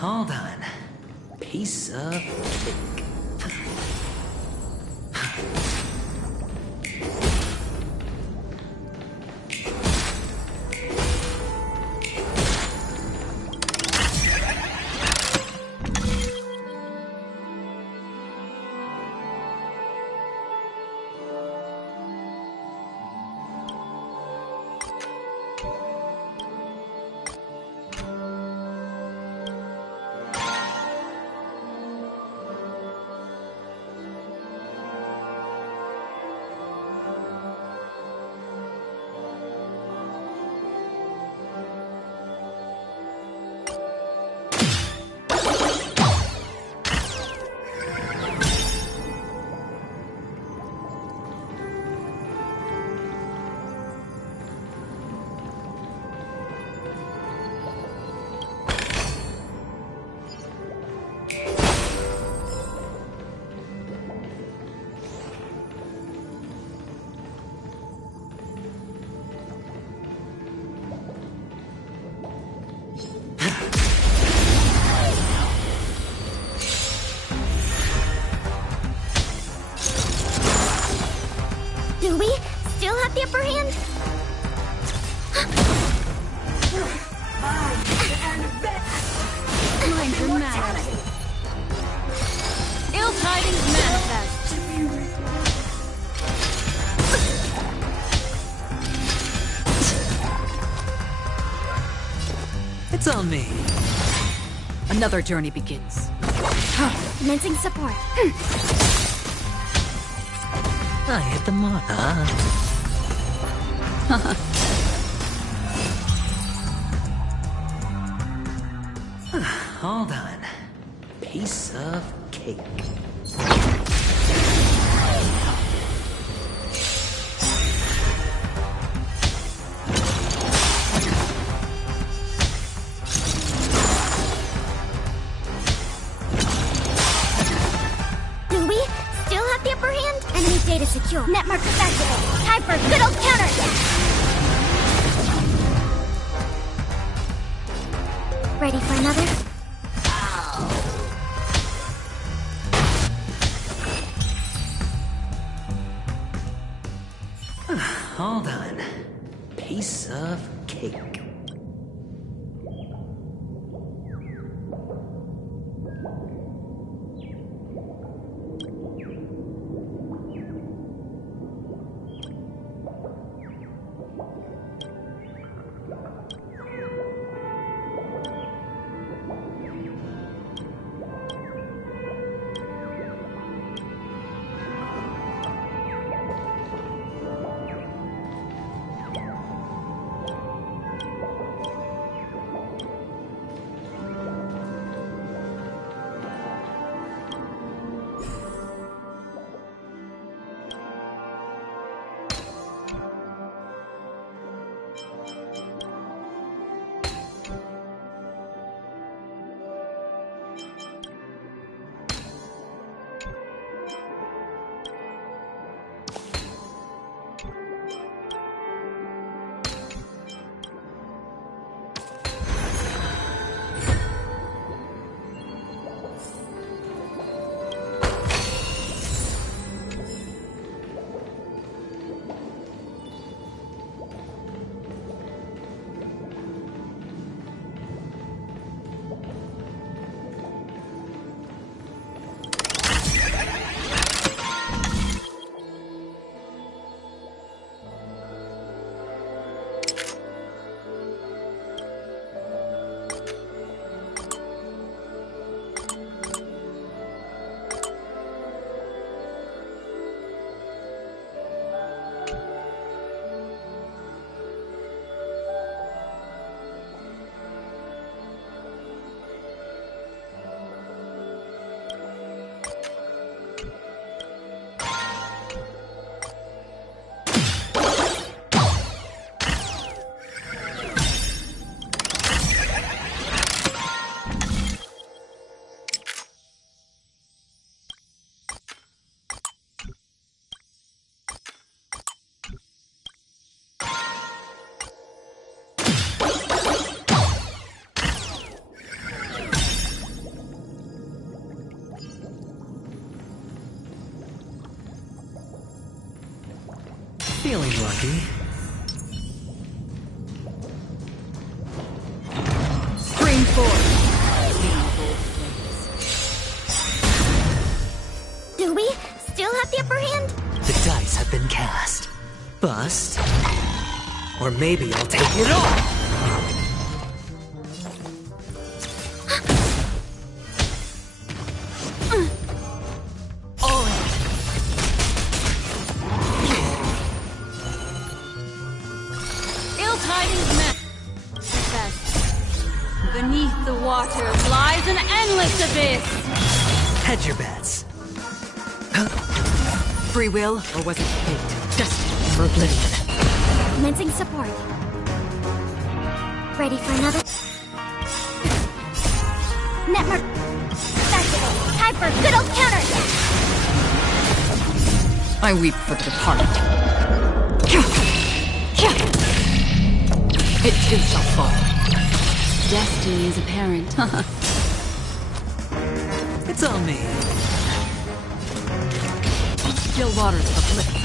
Hold on. Piece of cake. Do we still have the upper hand? Mind your manners. Ill tidings manifest. It's on me. Another journey begins. Commencing support. I hit the mark, huh? Hold on. Piece of cake. Do we still have the upper hand? Enemy data secure. Network activated. Time for good old counterattack. Ready for another? All done. Piece of cake. Feeling lucky. Spring forward. Do we still have the upper hand? The dice have been cast. Bust. Or maybe I'll take it all! Beneath the water lies an endless abyss! Hedge your bets. Free will, or was it fate? Destined for oblivion. Commencing support. Ready for another? Network activated. Time for good old counterattack. I weep for the departed. It too shall fall. Destiny is apparent. It's on me. Still waters of oblivion.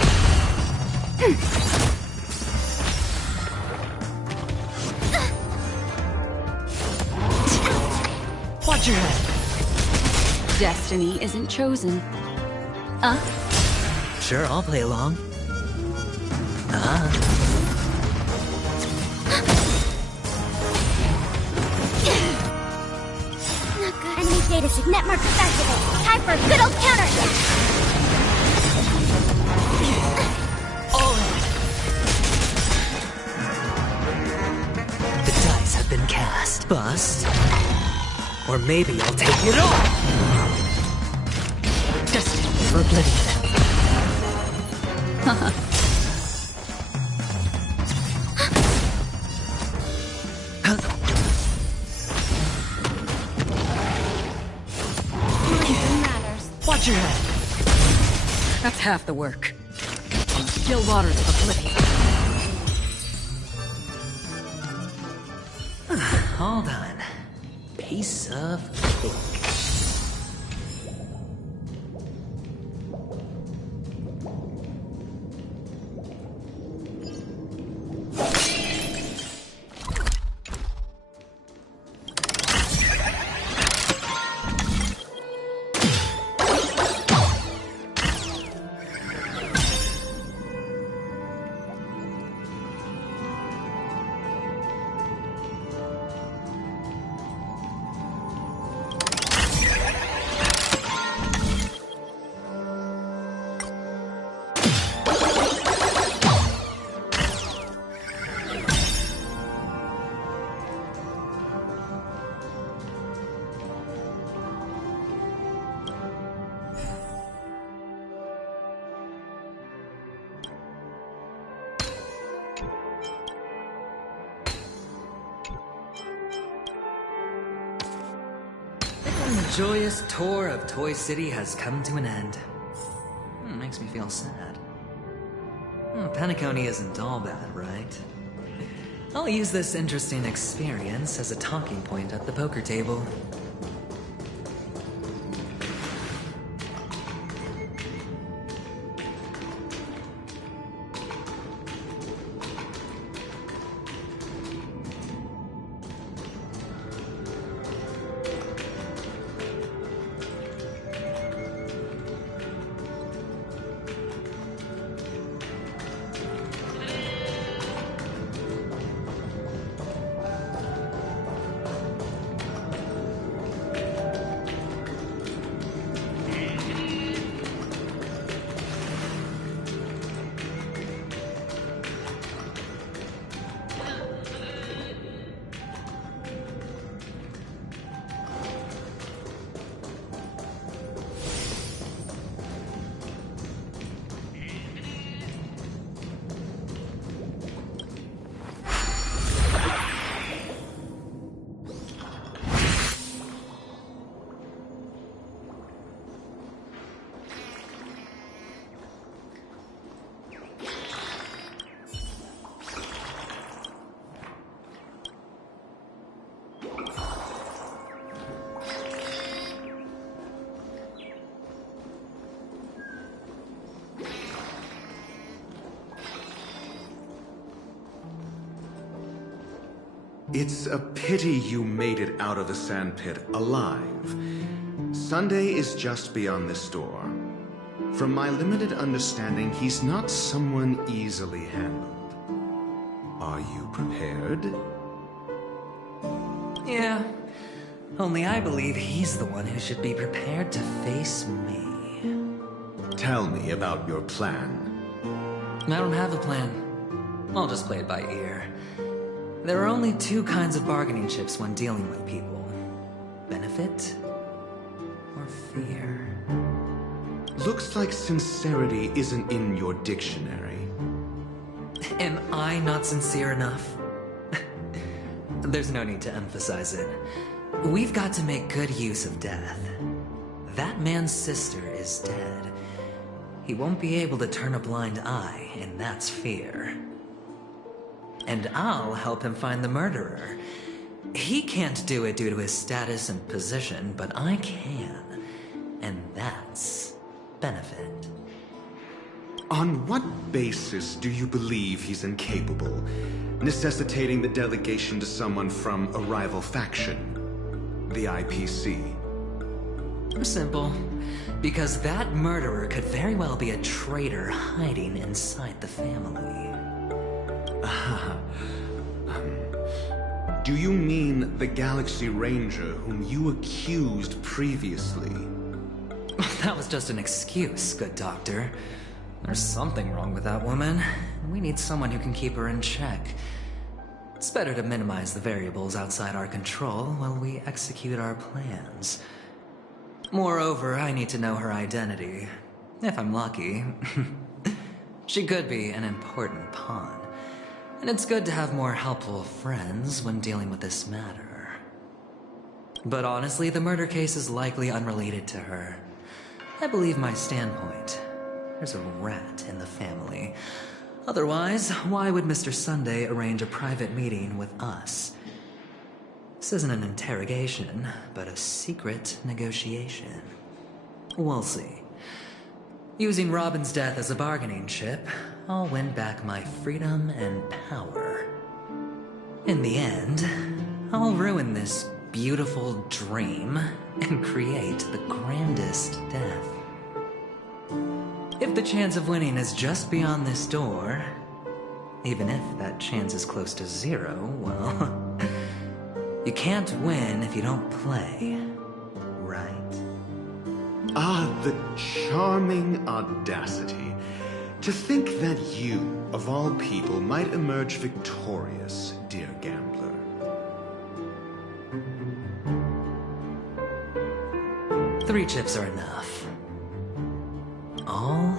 Watch your head. Destiny isn't chosen. Sure, I'll play along. Enemy data sig network activated. Time for good old counterattack. The dice have been cast. Bust. Or maybe I'll take it all! Destined for oblivion. Watch your head. That's half the work. Still waters of oblivion. All done. Piece of cake. The joyous tour of Toy City has come to an end. Makes me feel sad. Penacony isn't all bad, right? I'll use this interesting experience as a talking point at the poker table. It's a pity you made it out of the sandpit alive. Sunday is just beyond this door. From my limited understanding, he's not someone easily handled. Are you prepared? Yeah. Only I believe he's the one who should be prepared to face me. Tell me about your plan. I don't have a plan. I'll just play it by ear. There are only two kinds of bargaining chips when dealing with people. Benefit or fear. Looks like sincerity isn't in your dictionary. Am I not sincere enough? There's no need to emphasize it. We've got to make good use of death. That man's sister is dead. He won't be able to turn a blind eye, and that's fear. And I'll help him find the murderer. He can't do it due to his status and position, but I can. And that's benefit. On what basis do you believe he's incapable, necessitating the delegation to someone from a rival faction? The IPC? Simple. Because that murderer could very well be a traitor hiding inside the family. Do you mean the Galaxy Ranger whom you accused previously? That was just an excuse, good doctor. There's something wrong with that woman. We need someone who can keep her in check. It's better to minimize the variables outside our control while we execute our plans. Moreover, I need to know her identity. If I'm lucky. She could be an important pawn. And it's good to have more helpful friends when dealing with this matter. But honestly, the murder case is likely unrelated to her. I believe my standpoint. there's a rat in the family. Otherwise, why would Mr. Sunday arrange a private meeting with us? This isn't an interrogation, but a secret negotiation. We'll see. Using Robin's death as a bargaining chip, I'll win back my freedom and power. In the end, I'll ruin this beautiful dream and create the grandest death. If the chance of winning is just beyond this door, even if that chance is close to zero, well, you can't win if you don't play, right? Ah, the charming audacity. To think that you, of all people, might emerge victorious, dear gambler. Three chips are enough. All